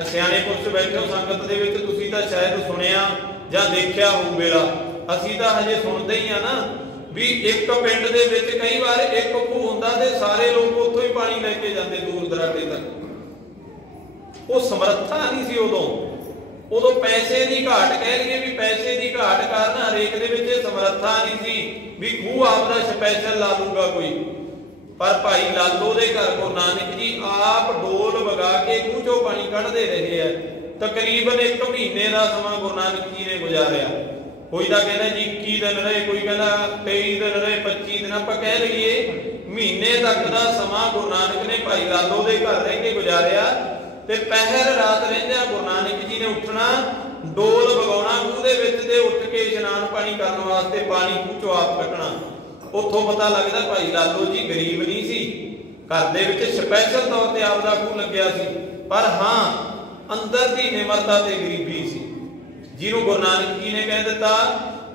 सियाणे पुरुष बैठे हो संगत दे विच, तुसीं तां शायद सुणिया जां देखिया होऊ वेला, असीं तां हजे सुणदे ही आ ना भी एक पिंड दे विच कई बार एक खूह हुंदा ते सारे लोग उत्थों ही पानी लैके जांदे दूर दराडे तक। वो समर्था नहीं सी उदों पैसे की घाट कह लईए भी पैसे की घाट कारण हरेक दे विच समर्था नहीं सी भी खूह आपदा स्पैशल ला लूगा कोई। पर भाई लालो दे घर गुरु नानक जी आप डोल वगा के खूह चों पानी कढ़दे रहे हैं। तकरीबन 1 महीने का समा गुरु नानक जी ने गुजारिया। कोई तां कहना जी 21 दिन रहे, कोई कहना 23 दिन रहे, 25 दिन, आपां कह लईए महीने तक का समा गुरु नानक ने भाई लालो दे घर रह के गुजारिया। ते पहर रात रहिंदिआं गुरु नानक जी ने उठना, डोल वगाउणा खूह दे विच ते उठ के इशनान पानी करन वास्ते पानी खूह चों आप कट्टना। उत्थों पता लगदा भाई लालो जी गरीब नहीं सी, घर दे विच स्पैशल तौर ते आपदा खूह लग्गिआ सी, पर हाँ अंदर दी निमरता ते गरीबी सी। जिहनूं गुरु नानक जी ने कह दित्ता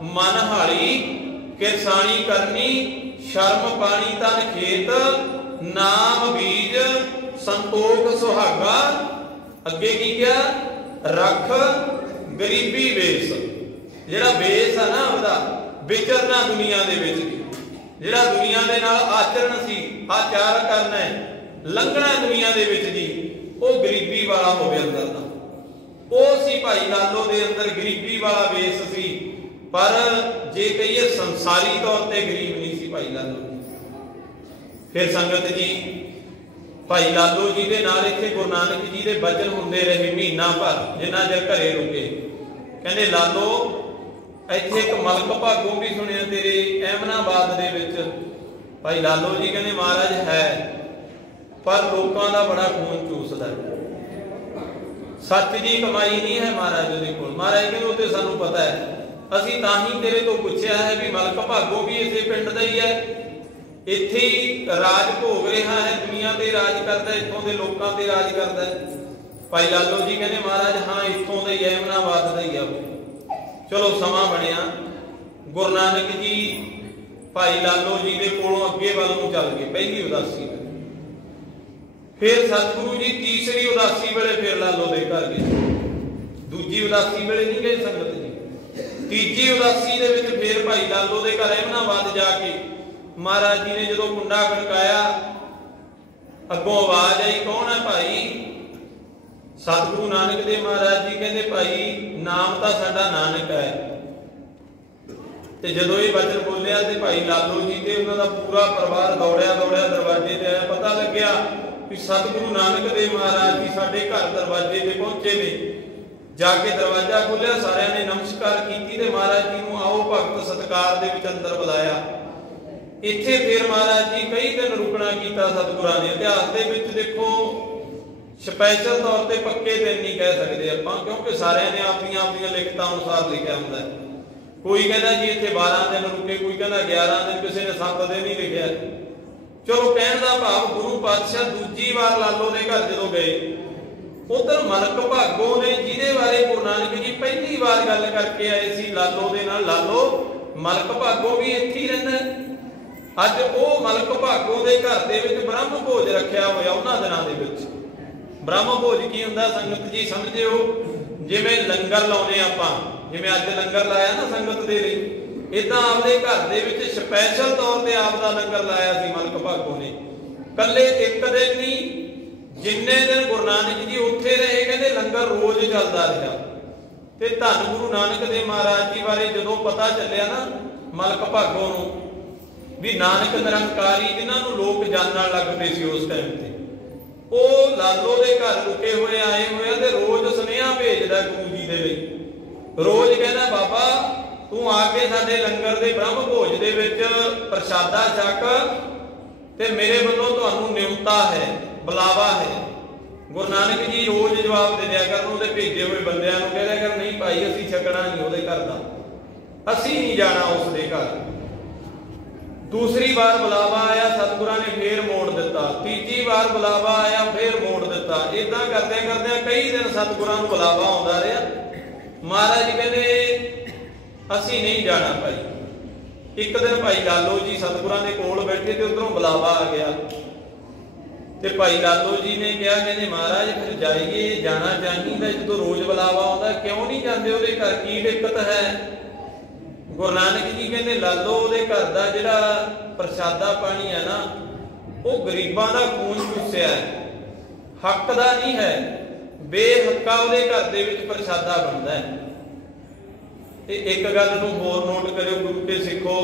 मन हाली किरसानी करनी, शर्म पानी तन खेत, नाम बीज संतोख सुहागा। अगे की क्या रख गरीबी वेस। जिहड़ा वेस है ना ਉਹਦਾ विचरना दुनिया दे विच, जिहड़ा दुनिया दे नाल आचरण सी, आचार करना है, लंघना दुनिया दे विच जी, वो गरीबी वाला होवे अंदर दा। ਉਹ सी भाई लालो दे अंदर गरीबी वाला वेस सी, पर जे कहिए संसारी तौर ते गरीब नहीं सी भाई लालो। फिर संगत जी भाई लालो जी दे नाल इत्थे गुरु नानक जी दे बचन हुंदे रहे महीना भर, जिन्ना चਿਰ घरे रुके। कहंदे लालो इत्थे एक मलक भागों भी सुनिया तेरे अहमनाबाद दे विच। भाई लालो जी कहंदे महाराज है, पर लोकां दा बड़ा खून चूसदा है, सच जी कमाई नहीं है महाराज दे कोल। महाराज कहंदे उत्ते सानूं पता है, असीं तां ही तेरे तो पुछया है भी मलक भागों भी इसे पिंड दा ही है, इत्थे ही राज भोग रहा है, दुनिया ते राज करदा, इत्थों दे लोकां ते राज करदा है। भाई लालो जी कहंदे महाराज हाँ इत्थों दे ही अहमनाबाद दा ही आ। चलो समा बनिया, गुरु नानक जी भाई लालो जी दे कोलों अगे वल नूं चल गए। पहली उदासी फिर सतगुरु जी तीसरी उदासी वेले फिर लालो दे घर गए। दूजी उदासी वेले नहीं गए संगत जी, तीजी उदासी दे विच फिर भाई लालो दे घर अहमनाबाद जाके महाराज जी ने जो कुंडा खड़काया, अगों आवाज आई कौन है भाई? सतगुरु नानक देव महाराज जी कहते भाई नाम तो साडा नानक है। ते जदों ये वचन बोलिया ते भाई लालो जी ते उन्हां दा पूरा परिवार दौड़िया दौड़िया दरवाजे ते आया। पता लग्या कि सतगुरु नानक देव महाराज जी साडे घर दरवाजे ते पहुंचे ने। जाके दरवाजा खोलिया, सारियां ने नमस्कार कीती ते महाराज जी नूं आओ भगत सत्कार दे विच अंदर बुलाया। इत्थे फिर महाराज जी कई दिन रुकना कीता सतगुरां ने। इतिहास दे विच देखो स्पैशल तौर ते पक्के दिन नहीं कह सकते आपां, क्योंकि सारियां ने अपनियां अपनियां लिखतां अनुसार लिखिया हुंदा है। कोई कहना जी इत्थे 12 दिन रुके, कोई कहना 11 दिन, किसी ने 7 दिन ही लिखिया। चलो कहण दा भाव गुरु पातशाह दूजी वार लालो दे घर जदों गए, उधर मलक भागों ने जिहदे बारे गुरु नानक जी पहली बार गल करके आए सी लालो दे नाल, लालो मलक भागों भी इत्थे ही रहिंदा। अज वो मलक भागों के घर दे विच ब्रह्म भोज रखिया होया। उन्हां दिनां दे विच ब्रह्म भोज की हुंदा संगत जी समझिओ, जिवें लंगर लाउने आपां, जिवें अज लंगर लाया ना संगत दे लई, इदां आपदे घर दे विच स्पैशल तौर ते आपदा लंगर लाया सी मलक भागों ने। कल्ले एक दिन नहीं, जिन्ने दिन गुरु नानक जी उत्थे रहे कहंदे लंगर रोज चलदा रहा। ते धन गुरु नानक देव महाराज जी बारे जदों पता चलिया ना मलक भागों नूं भी नानक निरंकारी जिन्हां नूं लोक जानण लग पे सी उस टाइम ते, वो लालो दे घर रुके हुए आए हुए ते रोज सुनेहा भेजदा गुरु जी दे लई। रोज कहना बाबा तू आके साडे लंगर दे ब्रह्म भोज दे विच प्रसादा छक ते मेरे वल्लों तुहानूं नियमता है, बुलावा है। गुरु नानक जी रोज जवाब दे दिया करन, उहदे भेजे हुए बंदियां नूं कह दिया कर नहीं भाई असीं छकना नहीं उहदे घर दा, असीं नहीं जाना उसदे घर। दूसरी बार बुलावा आया, सतगुरां ने फिर मोड़ दिता। तीजी बार बुलावा आया, फिर मोड़ दिता। इदां करदे करदे कई दिन सतगुरां नूं बुलावा आउंदा रहा। महाराज कहंदे असी नहीं जाना भाई। एक दिन भाई लालो जी सतगुरां दे कोल बैठे ते उधरों बुलावा आ गया ते भाई लालो जी ने कहा कहते महाराज फिर जाइए, जाना चाहिए जो रोज बुलावा आता, क्यों नहीं जाते, उहदे घर की दिक्कत है। गुरु नानक जी कहते लालो उहदे घर दा जिहड़ा प्रसादा पानी है ना वो गरीबां दा खून चूसिया है, हक दा नहीं है, बेहक्का उहदे घर दे विच प्रसादा बनदा है। ते एक गल नूं होर नोट करियो गुरु के सिखो,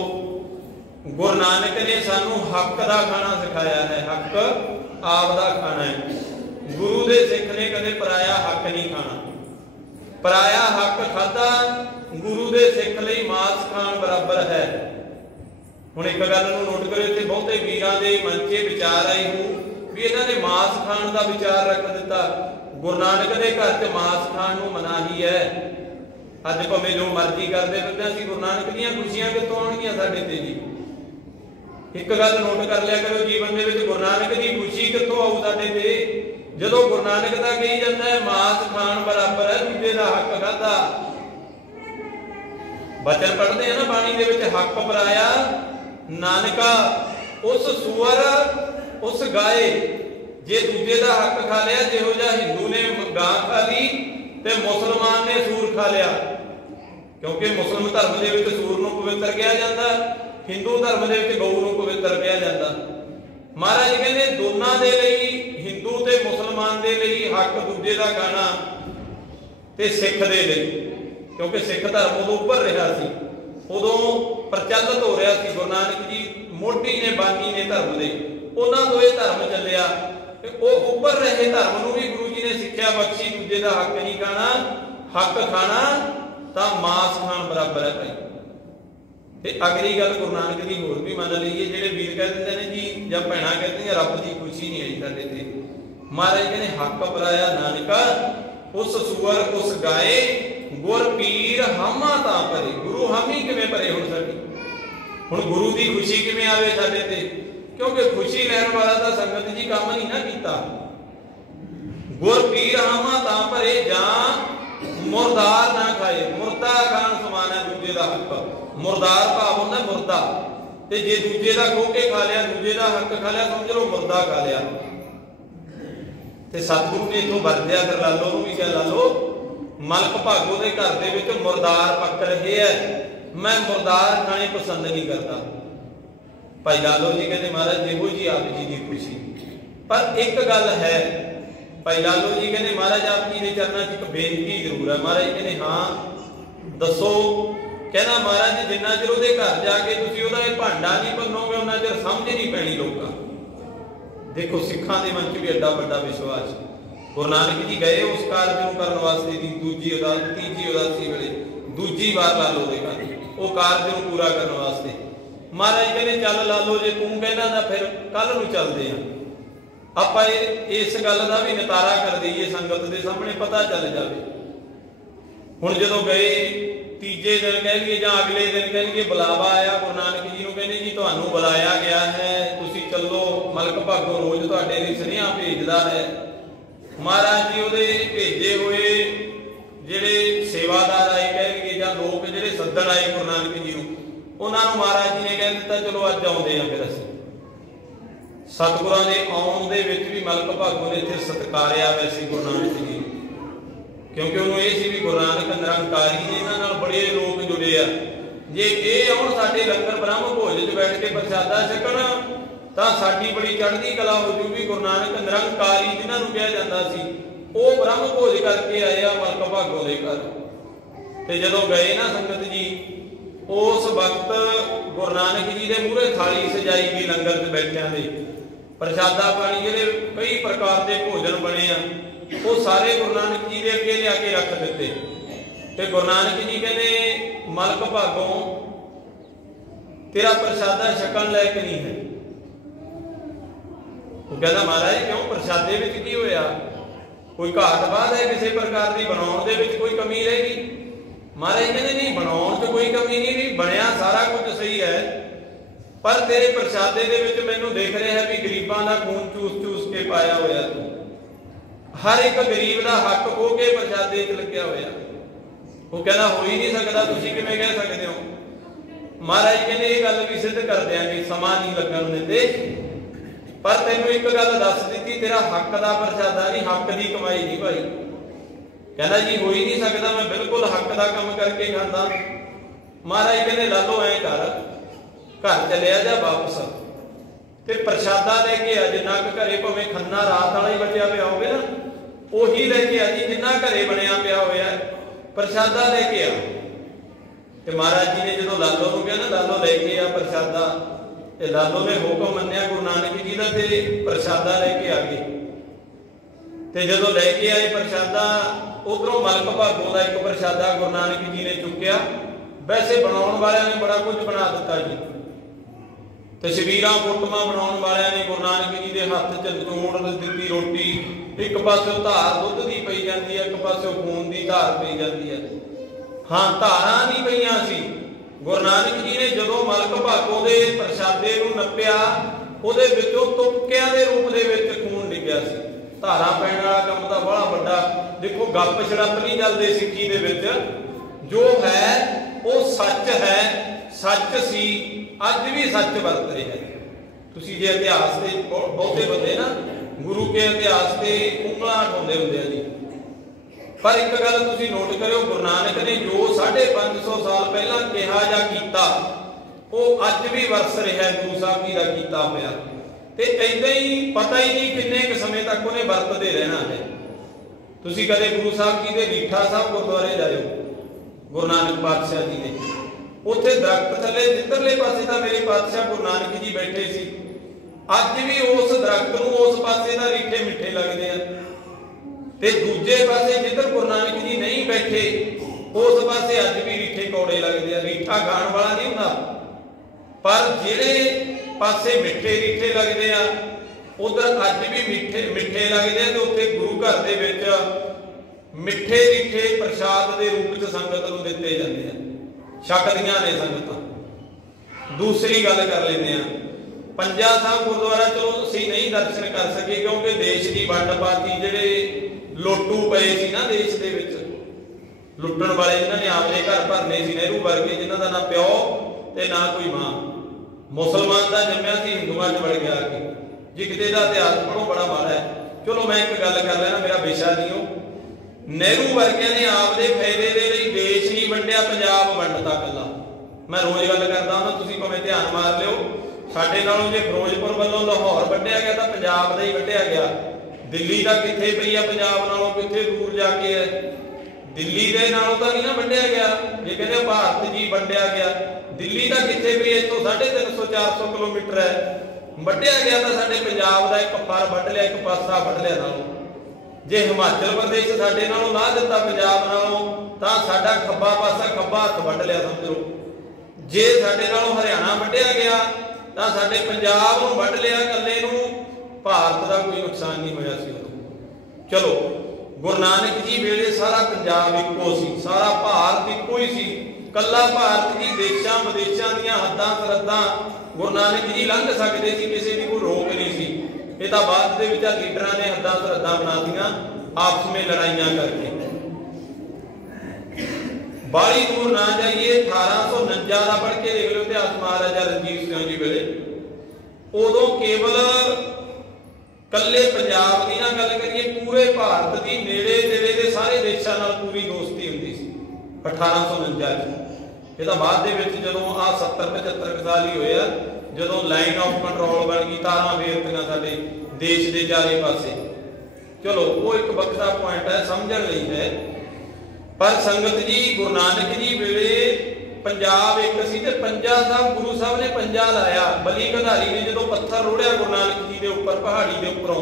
गुरु नानक ने सानू हक दा खाना सिखाया है, हक आप दा खाना है। गुरु दे सिख ने कदे पराया हक नहीं खाना, पराया हक खादा गुरु दे सिख लई मांस खान बराबर है। हुण एक गल नूं नोट करियो, इत्थे बहुते वीरां दे मन च विचार आए हो भी इन्हां ने मांस खाण दा विचार रख दिता। गुरु नानक दे घर च मांस खाण नूं मनाही है। अज भावें जो मर्जी करदे फिरदे असीं गुरु नानक दीयां खुशियां कित्थों आउणगीआं साडे ते जी। एक गल नोट कर लिया करो, जीवन दे विच गुरु नानक दी खुशी कित्थों आऊ साडे ते, जदों गुरु नानक दा कही जांदा है मांस खाण बराबर है दूजे दा हक खादा। बचन पढ़ते हैं ना बाणी दे विच, हक पराया नानका उस सूअर उस गाय, जे दूजे दा हक खा लिया, जिहो जिहा हिंदू ने गां खा ली ते मुसलमान ने सूर खा लिया, क्योंकि मुस्लिम धर्म दे विच सूर नूं पवित्र कहा जाता, हिंदू धर्म दे विच गऊ नूं पवित्र कहा जाता। महाराज कहते दोनों दे लई, हिंदू ते मुसलमान दे लई हक दूजे दा खाना ते सिख दे लई, क्योंकि सिख धर्म उदों उभर रहा सी, उदों प्रचलित हो रहा सी। गुरु नानक जी मोढी ने बानी ने धर्म दे, उन्हां तों इह धर्म चलिया ते ओह उभर रहे धर्म नूं भी गुरु जी ने सिक्ख्या बख्शी, दूजे दा हक नहीं खाना, हक खाना तां मांस खाण बराबर है भाई। ते अगली गल गुरु नानक दी होर भी मान लईए, जिहड़े वीर कह दिंदे ने जी जां भैणां कहदियां रब दी खुशी नहीं आई साडे ते, महाराज कहने हक पराया नानका उस सूअर उस गाय, गुर पीर हामा तां भरे। गुरु हामी किवें भरे हुण साडी, हुण गुरु दी खुशी किवें आवे साडे ते, क्योंकि खुशी लैण वाला तां संगत जी काम नहीं ना कीता। गुर पीर हामा तां भरे, जां मुरदार ना खाए, मुर्दा खान समान है दूजे दा हक। मुरदार भाव होंदा मुर्दा, ते जे दूजे दा खो के खा लिया, दूजे दा हक खा लिया, समझ लो मुर्दा खा लिया। ते सतगुरु ने इथों वरत्या, फिर लालो नूं भी कहा लालो मलक भागो दे घर दे विच मुरदार पक रहे है, मैं मुरदार खाने पसंद नहीं करता। भाई लालो जी कहते महाराज जिहो जी आप जी की खुशी, पर एक गल है भाई लालो जी कहते महाराज आप जी के चरणों च एक बेनती जरूर है। महाराज कहते हाँ दसो, कहना महाराज जिन्ना चिर उहदे घर जाके तुसीं उहदा इह भांडा नहीं भनोगे उन्ना चिर समझ नहीं पैनी लोकां। देखो सिखां दे मन च भी एडा वड्डा विश्वास। गुरु नानक जी गए उस कारज नूं करन वास्ते दी दूजी उदासी तीजी उदासी वेले दूजी बार लालो दे घर वो कारज नूं पूरा करन वास्ते। महाराज कहते चल लालो जे तूं कहना तां फिर कल नूं चलदे हां, आपां इस गल दा भी नितारा कर दईए, संगत दे सामने पता चल जावे। हुण जदों गए तीजे दिन कह लीए जां अगले दिन कह लीए बुलावा आया, गुरु नानक जी नूं कहंदे जी तुहानूं बुलाया गया है, तुसीं चलो, मलक भागो रोज तुहाडे लई सुनेहा भेजदा है। महाराज जी उहदे भेजे हुए जिहड़े सेवादार आए कह लीए जां लोक जिहड़े सद्दण आए गुरु नानक जी नूं, उन्हां नूं महाराज जी ने कह दित्ता चलो अज आउंदे हां। फिर असीं सतगुरां दे आउण दे विच भी मलक भागो ने इत्थे सत्कारिया वैसे गुरु नानक जी, क्योंकि उन्होंने ये सी भी गुरु नानक निरंकारी ने इन्हां नाल बड़े लोग जुड़े आ, जे ये आउण साडे लंगर ब्रह्म भोज च बैठ के प्रसादा छकण तां साडी बड़ी चढ़दी कला हो जूगी। गुरु नानक निरंकारी जिन्हां नूं कहा जांदा सी वो ब्रह्म भोज करके आए आ मलक भागो दे घर। ते जदों गए ना संगत जी, उस वक्त गुरु नानक जी दे मूहरे थाली सजाई गई, लंगर च बैठियां दे प्रसादा पानी जिहड़े कई प्रकार के भोजन बने आ वो सारे गुरु नानक जी के अगे लिया के रख दिते। ते गुरु नानक जी कहने मलक भागों तेरा प्रसादा छकण लायक नहीं है। वो कहता महाराज क्यों प्रसादे विच की होया, कोई घाट बात है किसी प्रकार की, बनाउण दे विच कोई कमी रहेगी? महाराज कहते नहीं बनाउण च कोई कमी नहीं, बनया सारा कुछ सही है, पर तेरे प्रसादे दे विच मैनूं देख रहा है भी गरीबां दा खून चूस चूस के पाया होया, तू हर एक गरीब का हक खो के प्रसादे च लग्या होया। वो कहना हो ही नहीं सकता, तुसीं किवें कह सकदे हो। महाराज कहने ये गल भी सिद्ध कर देंगे, समा नहीं लगन दिंदे, पर तैनूं एक गल दस दी, तेरा हक दा प्रसादा नहीं, हक दी कमाई नहीं भाई। कहना जी हो ही नहीं सकता, मैं बिल्कुल हक दा काम करके खांदा। महाराज कहने लालो ऐ कर, घर चलिया जा वापस ते प्रसादा लेके आ, जिन्ना क घरे भावें खन्ना रात वाला ही बचिया पिया होवे ना, ਉਹੀ ਲੈ ਕੇ ਆ जी, जिन्ना घरे बनया पिया होया प्रसादा लेके आ। ते महाराज जी ने जो लालो नूं कहा ना, लालो लेके आ प्रसादा, ते लालो ने हुक्म मन्निया गुरु नानक जी दा, ते प्रसादा लेके आ गए। ते जदों लेके आए प्रसादा, उधरों मलक भागों का एक प्रसादा गुरु नानक जी ने चुक्या। वैसे बनाउण वालियां ने बड़ा कुछ बना दिता जी, तस्वीरां फोटोआं बनाउण वालियां ने गुरु नानक जी के हत्थ च चोड़ दित्ती रोटी, एक पासों धार दुध की पई जाती है, एक पासों खून की धार पई जाती है। हाँ, धारां नहीं पईयां सी। गुरु नानक जी ने जदों मलक भागों के प्रसादे नूं नप्पिया, उहदे विचों तुपकिਆਂ ਦੇ रूप दे विच खून डिग्गिया सी। धारां पैण वाला काम तां बड़ा वड्डा, देखो गप छड़प नहीं चलदे सिੱਖੀ ਦੇ ਵਿੱਚ, जो है वो सच है, सच सी, अज भी सच वरत रहा है। तुसीं जे इतिहास के बहुते बंदे ना गुरु के इतिहास से उंगलां उठाउंदे हुंदे आ जी, पर एक गल तुसीं नोट करियो, गुरु नानक ने जो 550 साल पहला कहा जां कीता, वो अज भी वरस रहा है गुरु साहब जी का कीता होया। ते ऐदां ही पता ही नहीं किन्ने क समय तक उन्हें वरतदे रहना है। तुसीं कदे गुरु साहब जी के रीठा साहब गुरुद्वारे जाओ, गुरु नानक पातशाह जी ने, उत्थे दरख्त थले जिधरले पासे तां मेरे पातशाह गुरु नानक जी बैठे सी, अज भी उस दरख्त नूं उस पासे दा रीठे मिठे लगदे आ, ते दूजे पासे जिधर गुरु नानक जी नहीं बैठे उस पासे अज भी रीठे कौड़े लगदे आ। रीठा खाण वाला नहीं हुंदा, पर जिहड़े पासे मिठे रीठे लगदे आ उधर अज भी मिठे लगदे आ, ते उत्थे गुरु घर दे विच मिठे रीठे प्रसाद के रूप च संगत नूं दित्ते जांदे आ, छकदियां ने संगतां। दूसरी गल कर लैंदे आ, पंजा साहब गुरुद्वारा चलो असीं नहीं दर्शन कर सके, क्योंकि देश की वंड पाती जिहड़े लोटू पए सी ना देश दे विच, लुट्टण वाले जिन्हां ने आपदे घर भरने सी, नेहरू वर्गे जिन्हां दा ना प्यो ते ना कोई मां, मुसलमान दा जम्मिया सी हिंदुआं च वड़ गया कि जी, किते दा इतिहास पढ़ो बड़ा माड़ा है। चलो मैं एक गल कर लेना, मेरा विशा नहीं हो। नेहरू वर्गिया ने आपदे फायदे दे लई देश नहीं वंडिया, पंजाब वंडता कल्ला। मैं रोज गल करदा हां, तुसीं भावें ध्यान मार लिओ, साडे नालों जे फिरोजपुर वालों लाहौर वंडिया गया तां पंजाब दा ही वंडिया गया। दिल्ली दा कित्थे पई आ पंजाब नालों, कित्थे दूर जाके है, दिल्ली दे नालों तां नहीं ना वंडिया गया। जे कहंदे भारत जी वंडिया गया, दिल्ली दा कित्थे पई, इत्थों 350-400 किलोमीटर है, वंडिया गया तां साडे पंजाब दा एक फर वढ लिया, एक पासा वढ लिया नालों। जे हिमाचल प्रदेश साडे नालों ला दिता पंजाब नालों, तां साडा खब्बा पासा खब्बा हत्थ वढ लिया समझ लो। जे साडे नालों हरियाणा वंडिया गया तां साडे पंजाब नूं वढ लिया, कल्ले नूं, भारत का कोई नुकसान नहीं होया सी उदों। चलो गुरु नानक जी वेले सारा पंजाब इक्को सी, सारा भारत इक्को ही सी, कल्ला भारत की देशां विदेशां दीयां हद्दां सरहदां गुरु नानक जी लंघ सकदे सी, किसी की कोई रोक नहीं सी। ये तां बाद दे विच लीडरां ने हद्दां सरहदां बनातीआं आपस में लड़ाइयां करके। बाली दूर ना जाइए, 1849 का पढ़ के देख लो इतिहास महाराजा रणजीत सिंह जी वेले, उदों केवल कल्ले पंजाब की ना गल करिए, पूरे भारत की नेड़े नेड़े के सारे देशों नाल पूरी दोस्ती हुंदी सी 1849 ये बाद दे विच जदों आ 70-75 साल ही होया, जदों लाइन ऑफ कंट्रोल बन गई, तारां फेरतियां साडे देश के चारे पासे। चलो वो एक वखरा पॉइंट है, समझण लई है। पर संगत जी गुरु नानक जी वेले पंजाब एक सी ते पंजा साहब गुरु साहब ने पंजा लाया, बली कंधारी ने जो पत्थर रोड़िया गुरु नानक जी के उपर पहाड़ी के उपरों,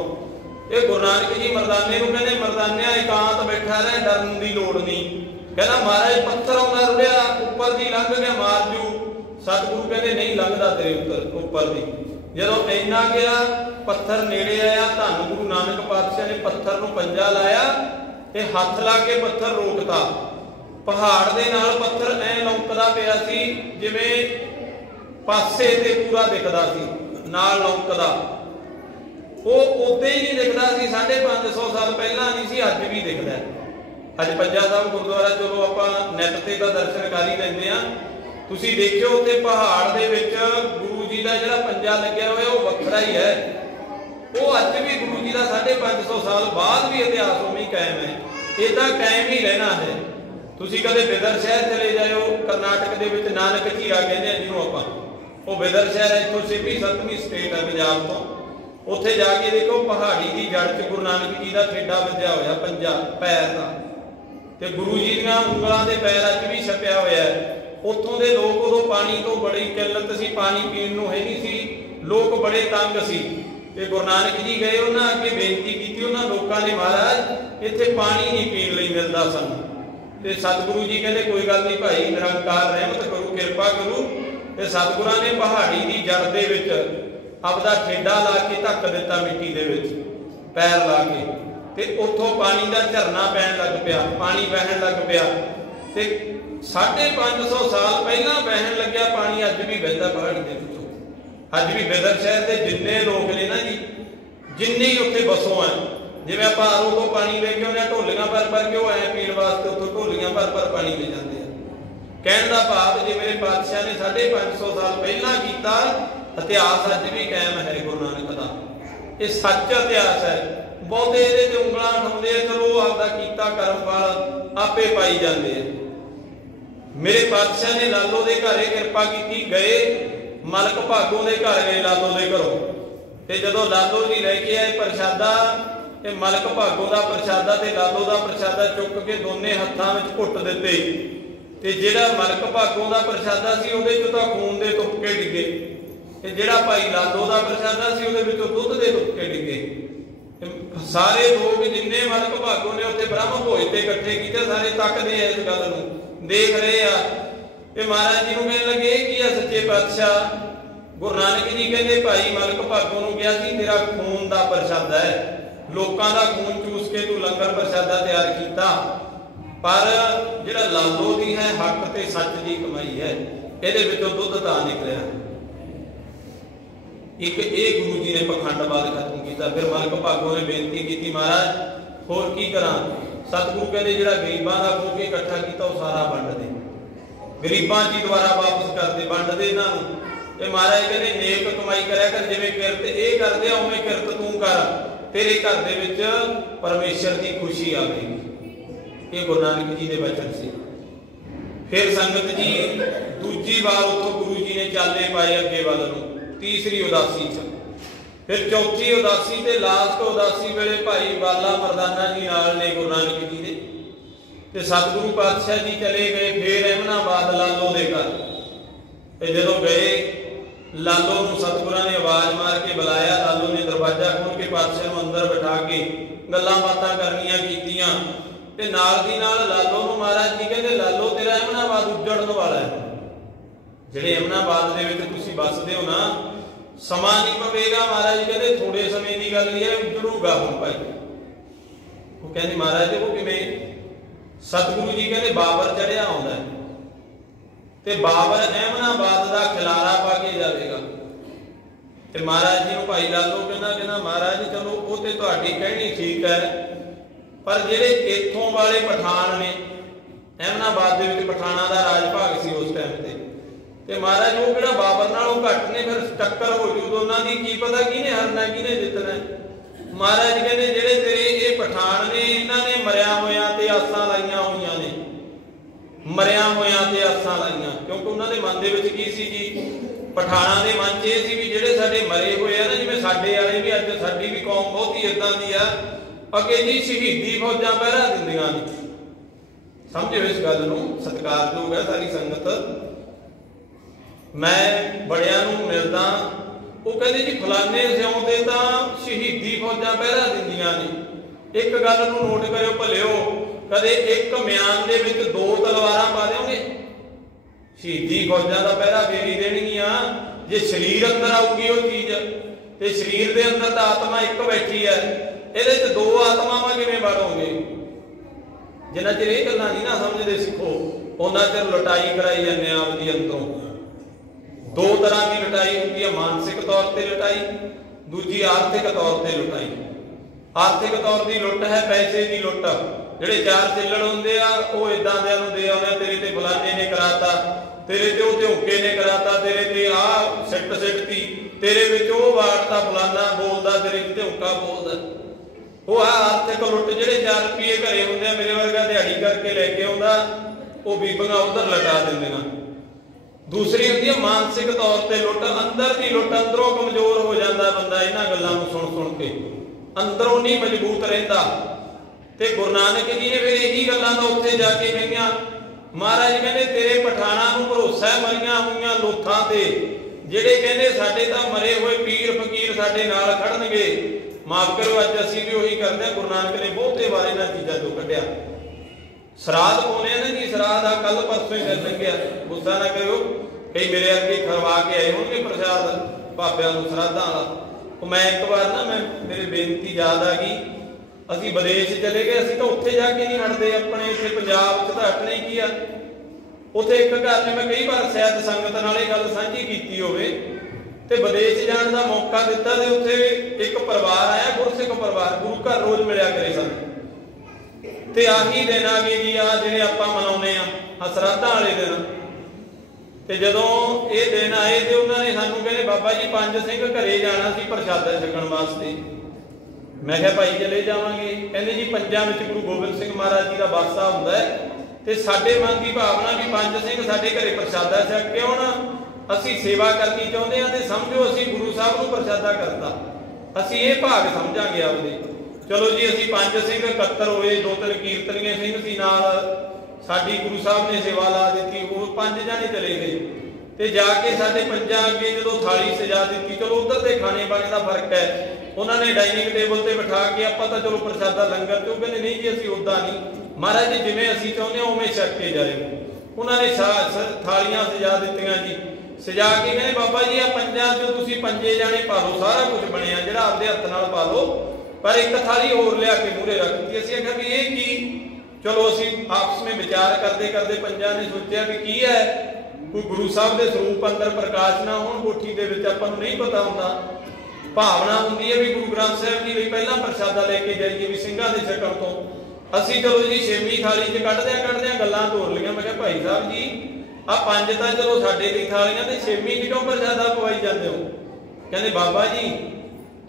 ये गुरु नानक जी मरदाने नूं कहंदे, मरदानिया एकांत बैठा रहे, डरन की लोड़ नहीं। कहना महाराज पत्थर आउंदा रुड़िया उपर दी लंघ गया मार जू। सतगुरु कहंदे नहीं लंघदा तेरे उपर दी। जदों इन्ना गया पत्थर नेड़े आया, धन गुरु नानक पातशाह ने पत्थर नूं पंजा लाया ते हथ ला के पत्थर रोकता। पहाड़ दे नाल पत्थर ऐ लौंकदा पिया सी जिवें पासे ते पूरा दिखदा सी, नाल लौंकदा। वो उदे ही नहीं दिखदा सी, 550 साल पहला नहीं सी, अज भी दिखदा। अज पंजा साहब गुरुद्वारा चलो आपां नैट ते तां दर्शन कर ही लैंदे आ। तुसीं देखिओ उत्ते पहाड़ दे विच गुरु जी दा जिहड़ा पंजा लग्या होया वो वखरा ही है। वो अज भी गुरु जी का 550 साल बाद भी इतिहास उवें ही कायम है। इदां कायम ही रहना है। तुसीं कदे बिदर शहर चले जाओ, करनाटक दे विच नानक झीरा कहंदे आ जिहनूं आपां, वो बिदर शहर इत्थों 6वीं 7वीं स्टेट है पंजाब तो। उत्थे जाके देखो पहाड़ी की जड़ च गुरु नानक जी का ठेडा वज्जिया होया पंजा पैर का, ते गुरु जी दीआं ਉਂਗਲਾਂ ਦੇ पैरां 'ਚ भी छपिया होया है। उत्थों दे लोग उदों पानी तो बड़ी किल्लत सी, पानी पीण नूं है नहीं सी, लोग बड़े तंग सी। ते गुरु नानक जी गए, उन्हां अगे बेनती कीती उन्हां लोकां ने, महाराज इत्थे पानी नहीं पीण लई मिलदा सानूं। ते सतगुरु जी कहंदे कोई गल नहीं भाई, निरंकार रहमत करू, किरपा करू। ते सतगुरां ने पहाड़ी की जड़ दे विच आपदा ठेडा ला के ढक दिता मिट्टी दे विच पैर ला के, ते उत्थों पानी का झरना पैण लग पिया, पानी बहन लग पिया। ते 550 साल पहला बहन लग्या पानी, अज भी बहदा पहाड़ी दे विचों। अज भी बिदर शहर के जिन्ने लोग ने ना जी, जिन्ने ही उत्थे बसों है, जिवें आपां आरो तो पानी लेके आउंदे ढोलियां भर भर के, ऐ पीण वास्ते उत्थों ढोलियां भर भर पानी ले जाते हैं। कहण दा भाव जे मेरे पातशाह ने 550 साल पहला कीता, इतिहास अज भी कायम है गुरु नानक का। ये सच इतिहास है। बहुते इहदे ते ਉਂਗਲਾਂ उठाउंदे आ, चलो आपदा कीता कर्म फल आपे पाई जाते हैं। मेरे पातशाह ने लालो दे घरे किरपा की, गए मलक भागों के घर गए लालो के घरों, ते जदों लालो जी लैके आए प्रशादा, ते मलक भागों का प्रशादा ते लालो का प्रशादा चुक के दोने हत्थां विच घुट दिते। ते जिहड़ा मलक भागों का प्रशादा सी उहदे चों तां खून दे तुपके डिगे, ते जिहड़ा भाई लालो का प्रशादा सी उहदे विचों दुध दे तुपके डिगे। सारे लोग जिन्ने मलक भागों ने उत्थे ब्रह्म भोज ते इकट्ठे कीते, सारे तकदे इस गल नूं, देख रहे आ। ते महाराज जी नूं कहण लगे की आ सच्चे पातशाह। गुरु नानक जी कहंदे भाई मलक भागों नूं कहा सी तेरा खून का प्रशादा है, लोकां दा खून चूस के तू लंगर प्रशादा तैयार कीता, पर जिहड़ा लालो दी है हक ते सच दी कमाई है, इहदे विचों दुध तां निकलिया। एक ये गुरु जी ने पखंडवाद खत्म किया। फिर मलक भागों ने बेनती की, महाराज होर की करा। सतगुरु कहते जिहड़ा गरीबां दा खो के इकट्ठा किया वो सारा वंड दे, गरीबां जी द्वारा वापस कर दे, वंड दे इन्हां नूं। ते महाराज कहते नेक कमाई करया कर, जिवें किरत ये करदे आ उवें किरत तू कर, तेरे घर दे विच परमेश्वर की खुशी आवेगी। ये गुरु नानक जी के वचन से। फिर संगत जी दूजी बार उतों गुरु जी ने चाले पाए अगे वल नूं, तीसरी उदासी च। फिर चौथी उदासी ते लास्ट उदासी वेले भाई बाला मरदाना जी नाल ने गुरु नानक जी ने, ते सतगुरु पातशाह जी चले गए फिर अहमदाबाद लालो दे घर। ते जदों गए लालो नूं सतगुरां ने आवाज मार के बुलाया, लालो ने दरवाजा खोल के पातशाह नूं अंदर बिठा के गल्लां बातां करनियां कीतियां। ते नाल दी नाल लालो नूं महाराज जी कहंदे लालो तेरा अहमदाबाद उजड़न वाला है, ਜਿਹੜੇ अहमदाबाद ਦੇ ਵਿੱਚ ਤੁਸੀਂ बसते हो ना, समा नहीं पवेगा। महाराज जी कहते थोड़े समय की गल है, उजड़ूगा हम भाई। वो कहते महाराज जी वो किवें? सतगुरु जी कहते बाबर चढ़िया आउंदा है, ते बाबर अहमदाबाद का खिलारा पा के जाएगा। ते महाराज जी नूं भाई लालो कहना महाराज जी चलो वो तो तुहाडी कहनी ठीक है, पर जिहड़े इत्थों वाले पठान ने, अहमदाबाद दे विच पठाना का राज भाग सी उस टाइम ते, ते महाराज वो किहड़ा बाबर नालों घट ने, फिर टक्कर हो जू दोनों की, की पता किने हरना किने जितना। महाराज कहते जेड़े तेरे ये पठान ने, इन्हां ने मरिया होया ते आसां लाइयां होईयां ने, मरिया होया ते आसां लाइयां। क्योंकि उन्होंने मन दे विच की सी जी, पठाना दे मन च ये सी भी जेड़े साडे मरे होए आ ना, जिवें साडे वाले भी अज साडी भी कौम बहुती इदां दी आ, अगे जी शहीदी फौजां पहरा दिंदियां ने। समझो इस गल नूं, सत्कारयोग है सारी संगत। मैं बड़ियां नूं मिलदा, वो कहते जी फलाने सियों ते तां शहीदी फौजां पहरा दिंदियां ने। एक गल नूं नोट करियो भलिओ, कदे एक म्यान दे विच 2 तलवारां पा देओगे? शहीदी फौजां दा पहरा फेर ही देणगीआं जे शरीर अंदर आऊगी वो चीज। ते शरीर दे अंदर तां आत्मा एक बैठी है, इहदे च 2 आत्मावां किवें वड़ोगे? जिन्ना चिर इह गल्लां नहीं ना समझदे सिखो, उन्ना चिर लुटाई कराई जांदे आप दी अंदरों। 2 तरह की लुटाई होती है, मानसिक तौर पर लुटाई, दूजी आर्थिक तौर पर लुटाई। आर्थिक तौर की लुट है पैसे की लुट, ਜਿਹੜੇ ਚਾਰ ਚਿੱਲੜ ਹੁੰਦੇ ਆ ਉਹ ਇਦਾਂ ਦਿਆਂ ਨੂੰ ਦੇ ਆਉਂਦੇ, ਤੇਰੇ ਤੇ ਫਲਾਣੇ ਨੇ ਕਰਾਤਾ, ਤੇਰੇ ਤੇ ਉਹ ਝੁੰਕੇ ਨੇ ਕਰਾਤਾ, ਤੇਰੇ ਤੇ ਆਹ ਸਿੱਟਤੀ, ਤੇਰੇ ਵਿੱਚ ਉਹ ਵਾਰਤਾ ਫਲਾਣਾ ਬੋਲਦਾ, ਤੇਰੇ ਵਿੱਚ ਝੁੰਕਾ ਬੋਲਦਾ। ਉਹ ਆ ਆਰਥਿਕ ਲੁੱਟ ਜਿਹੜੇ 4 ਰੁਪਏ ਘਰੇ ਹੁੰਦੇ ਆ, ਮੇਰੇ ਵਰਗਾ ਦਿਹਾੜੀ ਕਰਕੇ ਲੈ ਕੇ ਆਉਂਦਾ, ਉਹ ਬੀਬੀਆਂ ਉਧਰ ਲਟਾ ਦਿੰਦੀਆਂ। ਦੂਸਰੀ ਹੁੰਦੀ ਹੈ ਮਾਨਸਿਕ ਤੌਰ ਤੇ ਲੁੱਟ, ਅੰਦਰ ਦੀ ਲੁੱਟ, ਅੰਦਰੋਂ ਕਮਜ਼ੋਰ ਹੋ ਜਾਂਦਾ ਬੰਦਾ ਇਹਨਾਂ ਗੱਲਾਂ ਨੂੰ ਸੁਣ ਸੁਣ ਕੇ, ਅੰਦਰੋਂ ਨਹੀਂ ਮਜ਼ਬੂਤ ਰਹਿੰਦਾ। ਤੇ ਗੁਰੂ ਨਾਨਕ ਜੀ ਨੇ ਫਿਰ ਇਹੀ ਗੱਲਾਂ ਦਾ ਉੱਥੇ ਜਾ ਕੇ ਕਹੀਆਂ। ਮਹਾਰਾਜ ਕਹਿੰਦੇ ਤੇਰੇ ਪਠਾਨਾਂ ਨੂੰ ਭਰੋਸਾ ਮਰੀਆਂ ਹੋਈਆਂ ਲੋਥਾਂ ਤੇ, ਜਿਹੜੇ ਕਹਿੰਦੇ ਸਾਡੇ ਤਾਂ ਮਰੇ ਹੋਏ ਪੀਰ ਫਕੀਰ ਸਾਡੇ ਨਾਲ ਖੜਨਗੇ। ਮਾਫ ਕਰੋ, ਅੱਜ ਅਸੀਂ ਵੀ ਉਹੀ ਕਰਦੇ ਹਾਂ। ਗੁਰੂ ਨਾਨਕ ਨੇ ਬਹੁਤੇ ਵਾਰ ਇਹਨਾਂ ਚੀਜ਼ਾਂ ਤੋਂ ਕੱਢਿਆ। ਸਰਾਧ ਪਾਉਣੇ ਆ ਨਾ ਜੀ, ਸਰਾਧ ਆ ਕੱਲ ਪਰਸੋਂ ਹੀ ਦਿਨ ਲੰਘਿਆ, ਗੁੱਸਾ ਨਾ ਕਰਿਓ, ਕਈ ਮੇਰੇ ਅੱਗੇ ਖਰਵਾ ਕੇ ਆਏ ਹੋਣਗੇ ਪ੍ਰਸ਼ਾਦ ਬਾਬਿਆਂ ਨੂੰ ਸਰਾਧਾਂ ਵਾਲਾ। ਉਹ ਮੈਂ ਇੱਕ ਵਾਰ ਨਾ ਮੇਰੇ ਬੇਨਤੀ ਯਾਦ ਆ ਗਈ, ਅਸੀਂ ਵਿਦੇਸ਼ ਚਲੇ ਗਏ, ਅਸੀਂ ਤਾਂ ਉੱਥੇ ਜਾ ਕੇ ਨਹੀਂ ਹਟਦੇ, ਆਪਣੇ ਇੱਥੇ ਪੰਜਾਬ 'ਚ ਤਾਂ ਹਟਣਾ ਹੀ ਕੀ ਆ। ਉੱਥੇ ਇੱਕ ਘਰ ਨੇ, ਮੈਂ ਕਈ ਵਾਰ ਸ਼ਾਇਦ ਸੰਗਤ ਨਾਲ ਇਹ ਗੱਲ ਸਾਂਝੀ ਕੀਤੀ ਹੋਵੇ, ਤੇ ਵਿਦੇਸ਼ ਜਾਣ ਦਾ ਮੌਕਾ ਦਿੱਤਾ ਤੇ ਉੱਥੇ ਇੱਕ ਪਰਿਵਾਰ ਆਇਆ, ਗੁਰਸਿੱਖ ਪਰਿਵਾਰ, ਗੁਰੂ ਘਰ ਰੋਜ਼ ਮਿਲਿਆ ਕਰੇ ਸਾਨੂੰ। ਤੇ ਆਹੀ ਦਿਨ ਆ ਗਏ ਜੀ, ਆ ਜਿਹੜੇ ਆਪਾਂ ਮਨਾਉਂਦੇ ਆ ਸਰਾਧਾਂ ਵਾਲੇ ਦਿਨ। ਤੇ ਜਦੋਂ ਇਹ ਦਿਨ ਆਏ ਤੇ ਉਹਨਾਂ ਨੇ ਸਾਨੂੰ ਕਹਿੰਦੇ ਬਾਬਾ ਜੀ 5 ਸਿੰਘ ਘਰੇ ਜਾਣਾ ਸੀ ਪ੍ਰਸ਼ਾਦਾ ਛਕਣ ਵਾਸਤੇ। ਮੈਂ ਕਿਹਾ ਭਾਈ ਚਲੇ ਜਾਵਾਂਗੇ। ਕਹਿੰਦੇ ਜੀ 5 ਵਿੱਚ ਗੁਰੂ ਗੋਬਿੰਦ ਸਿੰਘ ਮਹਾਰਾਜ ਜੀ ਦਾ ਵਾਸਾ ਹੁੰਦਾ ਹੈ, ਤੇ ਸਾਡੇ ਮਨ ਦੀ ਭਾਵਨਾ ਵੀ 5 ਸਿੰਘ ਸਾਡੇ ਘਰੇ ਪ੍ਰਸ਼ਾਦਾ ਛਕ ਕੇ ਆਉਣ, ਅਸੀਂ ਸੇਵਾ ਕਰਨੀ ਚਾਹੁੰਦੇ ਹਾਂ, ਤੇ ਸਮਝੋ ਅਸੀਂ ਗੁਰੂ ਸਾਹਿਬ ਨੂੰ ਪ੍ਰਸ਼ਾਦਾ ਕਰਤਾ, ਅਸੀਂ ਇਹ ਭਾਗ ਸਮਝਾਂਗੇ ਆਪਦੇ। ਚਲੋ ਜੀ ਅਸੀਂ 5 ਸਿੰਘ ਇਕੱਤਰ ਹੋਏ, 2-3 ਕੀਰਤਨੀਏ ਸਿੰਘ ਸੀ ਨਾਲ, ਸਾਡੀ ਗੁਰੂ ਸਾਹਿਬ ਨੇ ਸੇਵਾ ਲਾ ਦਿੱਤੀ, ਉਹ 5 ਜਾਣੇ ਚਲੇ ਗਏ। ਤੇ ਜਾ ਕੇ ਸਾਡੇ 5 ਅੱਗੇ ਜਦੋਂ ਥਾਲੀ ਸਜਾ ਦਿੱਤੀ, ਚਲੋ ਉਧਰ ਦੇ ਖਾਣੇ ਪਾਣੇ ਦਾ ਫਰਕ ਹੈ, ਉਹਨਾਂ ਨੇ ਡਾਈਨਿੰਗ ਟੇਬਲ ਤੇ ਬਿਠਾ ਕੇ ਆਪਾਂ ਤਾਂ ਚਲੋ ਪ੍ਰਸ਼ਾਦਾ ਲੰਗਰ ਤੇ, ਉਹ ਕਹਿੰਦੇ ਨਹੀਂ ਜੀ ਅਸੀਂ ਉੱਦਾਂ ਨਹੀਂ, ਮਹਾਰਾਜ ਜੀ ਜਿਵੇਂ ਅਸੀਂ ਚਾਹੁੰਦੇ ਹਾਂ ਉਵੇਂ ਛਕ ਕੇ ਜਾਇਓ। ਉਹਨਾਂ ਨੇ ਥਾਲੀਆਂ ਸਜਾ ਦਿੱਤੀਆਂ ਜੀ, ਸਜਾ ਕੇ ਕਹਿੰਦੇ ਬਾਬਾ ਜੀ ਆ 5 ਚੋਂ ਤੁਸੀਂ 5 ਜਾਣੇ ਪਾ ਲਓ, ਸਾਰਾ ਕੁਝ ਬਣਿਆ ਜਿਹੜਾ ਆਪਦੇ ਹੱਥ ਨਾਲ ਪਾ ਲਓ, ਪਰ ਇੱਕ ਥਾਲੀ ਹੋਰ ਲਿਆ ਕੇ ਮੂਹਰੇ ਰੱਖਤੀ। ਅਸੀਂ ਆਖਿਆ ਵੀ ਇਹ ਕੀ? ਚਲੋ ਅਸੀਂ ਆਪਸ ਵਿੱਚ ਵਿਚਾਰ ਕਰਦੇ ਕਰਦੇ 5 ਨੇ ਸੋਚਿਆ ਵੀ ਕੀ ਹੈ, ਕੋਈ ਗੁਰੂ ਸਾਹਿਬ ਦੇ ਸਰੂਪ ਅੰਦਰ ਪ੍ਰਕਾਸ਼ ਨਾ ਹੋਣ ਕੋਠੀ ਦੇ ਵਿੱਚ, ਆਪਾਂ ਨੂੰ ਨਹੀਂ ਪਤਾ ਹੁੰਦਾ। ਭਾਵਨਾ ਹੁੰਦੀ ਹੈ ਵੀ ਗੁਰੂ ਗ੍ਰੰਥ ਸਾਹਿਬ ਜੀ ਲਈ ਪਹਿਲਾਂ ਪ੍ਰਸ਼ਾਦਾ ਲੈ ਕੇ ਜਾਈਏ ਵੀ ਸਿੰਘਾਂ ਦੇ ਛਕਣ ਤੋਂ। ਅਸੀਂ ਚਲੋ ਜੀ 6ਵੀਂ ਥਾਲੀ 'ਚ ਕੱਢਦਿਆਂ ਗੱਲਾਂ ਤੋਰ ਲਈਆਂ। ਮੈਂ ਕਿਹਾ ਭਾਈ ਸਾਹਿਬ ਜੀ ਆ 5 ਤਾਂ ਚਲੋ ਸਾਡੇ ਲਈ ਥਾਲੀਆਂ, ਤੇ 6ਵੀਂ 'ਚ ਕਿਉਂ ਪ੍ਰਸ਼ਾਦਾ ਪਵਾਈ ਜਾਂਦੇ ਹੋ? ਕਹਿੰਦੇ ਬਾਬਾ ਜੀ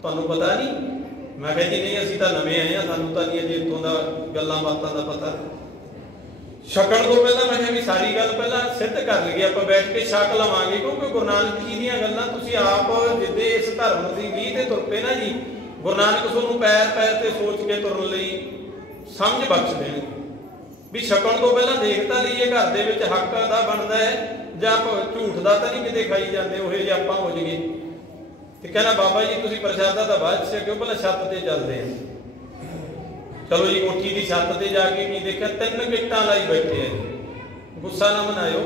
ਤੁਹਾਨੂੰ ਪਤਾ ਨਹੀਂ। ਮੈਂ ਕਿਹਾ ਜੀ ਨਹੀਂ, ਅਸੀਂ ਤਾਂ ਨਵੇਂ ਆਏ ਆ, ਸਾਨੂੰ ਤਾਂ ਨਹੀਂ ਅਜੇ ਇੱਥੋਂ ਦਾ ਗੱਲਾਂ ਬਾਤਾਂ ਦਾ ਪਤਾ। ਛਕਣ ਤੋਂ ਪਹਿਲਾਂ ਮੈਂ ਕਿਹਾ ਵੀ ਸਾਰੀ ਗੱਲ ਪਹਿਲਾਂ ਸਿੱਧ ਕਰ ਲਈਏ, ਆਪਾਂ ਬੈਠ ਕੇ ਛਕ ਲਵਾਂਗੇ, ਕਿਉਂਕਿ ਗੁਰੂ ਨਾਨਕ ਜੀ ਦੀਆਂ ਗੱਲਾਂ ਤੁਸੀਂ ਆਪ ਜਿੱਦੇ ਇਸ ਧਰਮ ਦੀ ਲੀਹ ਤੇ ਤੁਰ ਪਏ ਨਾ ਜੀ, ਗੁਰੂ ਨਾਨਕ ਤੁਹਾਨੂੰ ਪੈਰ ਪੈਰ ਤੇ ਸੋਚ ਕੇ ਤੁਰਨ ਲਈ ਸਮਝ ਬਖਸ਼ ਦੇਣ। ਵੀ ਛਕਣ ਤੋਂ ਪਹਿਲਾਂ ਦੇਖ ਤਾਂ ਲਈਏ ਘਰ ਦੇ ਵਿੱਚ ਹੱਕ ਦਾ ਬਣਦਾ ਹੈ ਜਾਂ ਝੂਠ ਦਾ ਤਾਂ ਨਹੀਂ ਕਿਤੇ ਖਾਈ ਜਾਂਦੇ, ਉਹੇ ਜੇ ਆਪਾਂ ਹੋ ਜਾਈਏ। ਤੇ ਕਹਿੰਦਾ ਬਾਬਾ ਜੀ ਤੁਸੀਂ ਪ੍ਰਸ਼ਾਦਾ ਤਾਂ ਬਾਅਦ ਚ ਛਕਿਓ, ਪਹਿਲਾਂ ਛੱਤ ਤੇ ਚੱਲਦੇ ਆ। ਚਲੋ ਜੀ ਕੋਠੀ ਦੀ ਛੱਤ ਤੇ ਜਾ ਕੇ ਕੀ ਦੇਖਿਆ, 3 ਗਿੱਟਾਂ ਲਾਈ ਬੈਠੇ ਆ। ਗੁੱਸਾ ਨਾ ਮਨਾਇਓ,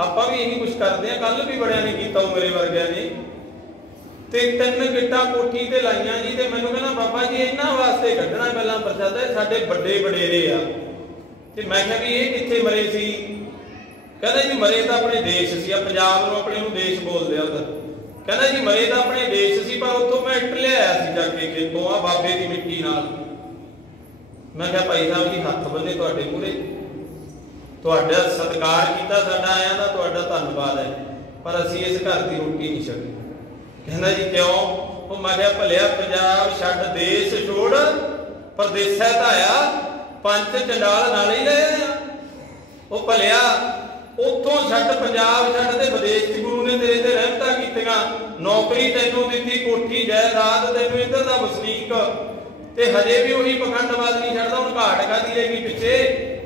ਆਪਾਂ ਵੀ ਇਹੀ ਕੁਛ ਕਰਦੇ ਆ, ਕੱਲ ਵੀ ਬੜਿਆਂ ਨੇ ਕੀਤਾ ਉਹ ਮੇਰੇ ਵਰਗਿਆਂ ਨੇ। ਤੇ 3 ਗਿੱਟਾਂ ਕੋਠੀ ਤੇ ਲਾਈਆਂ ਜੀ, ਤੇ ਮੈਨੂੰ ਕਹਿੰਦਾ ਬਾਬਾ ਜੀ ਇਹਨਾਂ ਵਾਸਤੇ ਕੱਢਣਾ ਪਹਿਲਾਂ ਪ੍ਰਸ਼ਾਦਾ, ਸਾਡੇ ਵੱਡੇ ਵਡੇਰੇ ਆ। ਤੇ ਮੈਂ ਕਿਹਾ ਵੀ ਇਹ ਕਿੱਥੇ ਮਰੇ ਸੀ? ਕਹਿੰਦਾ ਜੀ ਮਰੇ ਤਾਂ ਆਪਣੇ ਦੇਸ਼ ਸੀ, ਆ ਪੰਜਾਬ ਨੂੰ ਆਪਣੇ ਨੂੰ ਦੇਸ਼ ਬੋਲਦੇ ਆ ਉਧਰ। ਕਹਿੰਦਾ ਜੀ ਮਰੇ ਤਾਂ ਆਪਣੇ ਦੇਸ਼ ਸੀ, ਪਰ ਉੱਥੋਂ ਮੈਂ ਇੱਟ ਲਿਆਇਆ ਸੀ ਜਾ ਕੇ ਖੇਤੋਂ, ਆ ਬਾਬੇ ਦੀ ਮਿੱਟੀ ਨਾਲ। ਮੈਂ ਕਿਹਾ ਭਾਈ ਸਾਹਿਬ ਜੀ ਹੱਥ ਬੰਨੇ ਤੁਹਾਡੇ ਮੂਹਰੇ, ਤੁਹਾਡਾ ਸਤਿਕਾਰ ਕੀਤਾ ਸਾਡਾ ਆਇਆਂ ਦਾ, ਤੁਹਾਡਾ ਧੰਨਵਾਦ ਹੈ, ਪਰ ਅਸੀਂ ਇਸ ਘਰ ਦੀ ਰੋਟੀ ਨਹੀਂ ਛਕੀ। ਕਹਿੰਦਾ ਜੀ ਕਿਉਂ? ਉਹ ਮੈਂ ਕਿਹਾ ਭਲਿਆ ਪੰਜਾਬ ਛੱਡ ਦੇਸ਼ ਛੋੜ, ਪਰਦੇਸਾ ਧਾਇਆ, ਪੰਚ ਚੰਡਾਲ ਨਾਲ ਹੀ ਰਹੇ ਆ। ਉਹ ਭਲਿਆ ਉੱਥੋਂ ਛੱਡ, ਪੰਜਾਬ ਛੱਡ ਤੇ ਵਿਦੇਸ਼ ਚ ਗੁਰੂ ਨੇ ਤੇਰੇ ਤੇ ਰਹਿਮਤਾਂ ਕੀਤੀਆਂ, ਨੌਕਰੀ ਤੈਨੂੰ ਦਿੱਤੀ, ਕੋਠੀ ਜਾਇਦਾਦ ਤੈਨੂੰ, ਇੱਧਰ ਦਾ ਵਸਨੀਕ, ਤੇ ਹਜੇ ਵੀ ਉਹੀ ਪਖੰਡਵਾਦ ਨਹੀਂ ਛੱਡਦਾ। ਹੁਣ ਘਾਟ ਕਾਹਦੀ ਰਹੇਗੀ ਪਿੱਛੇ?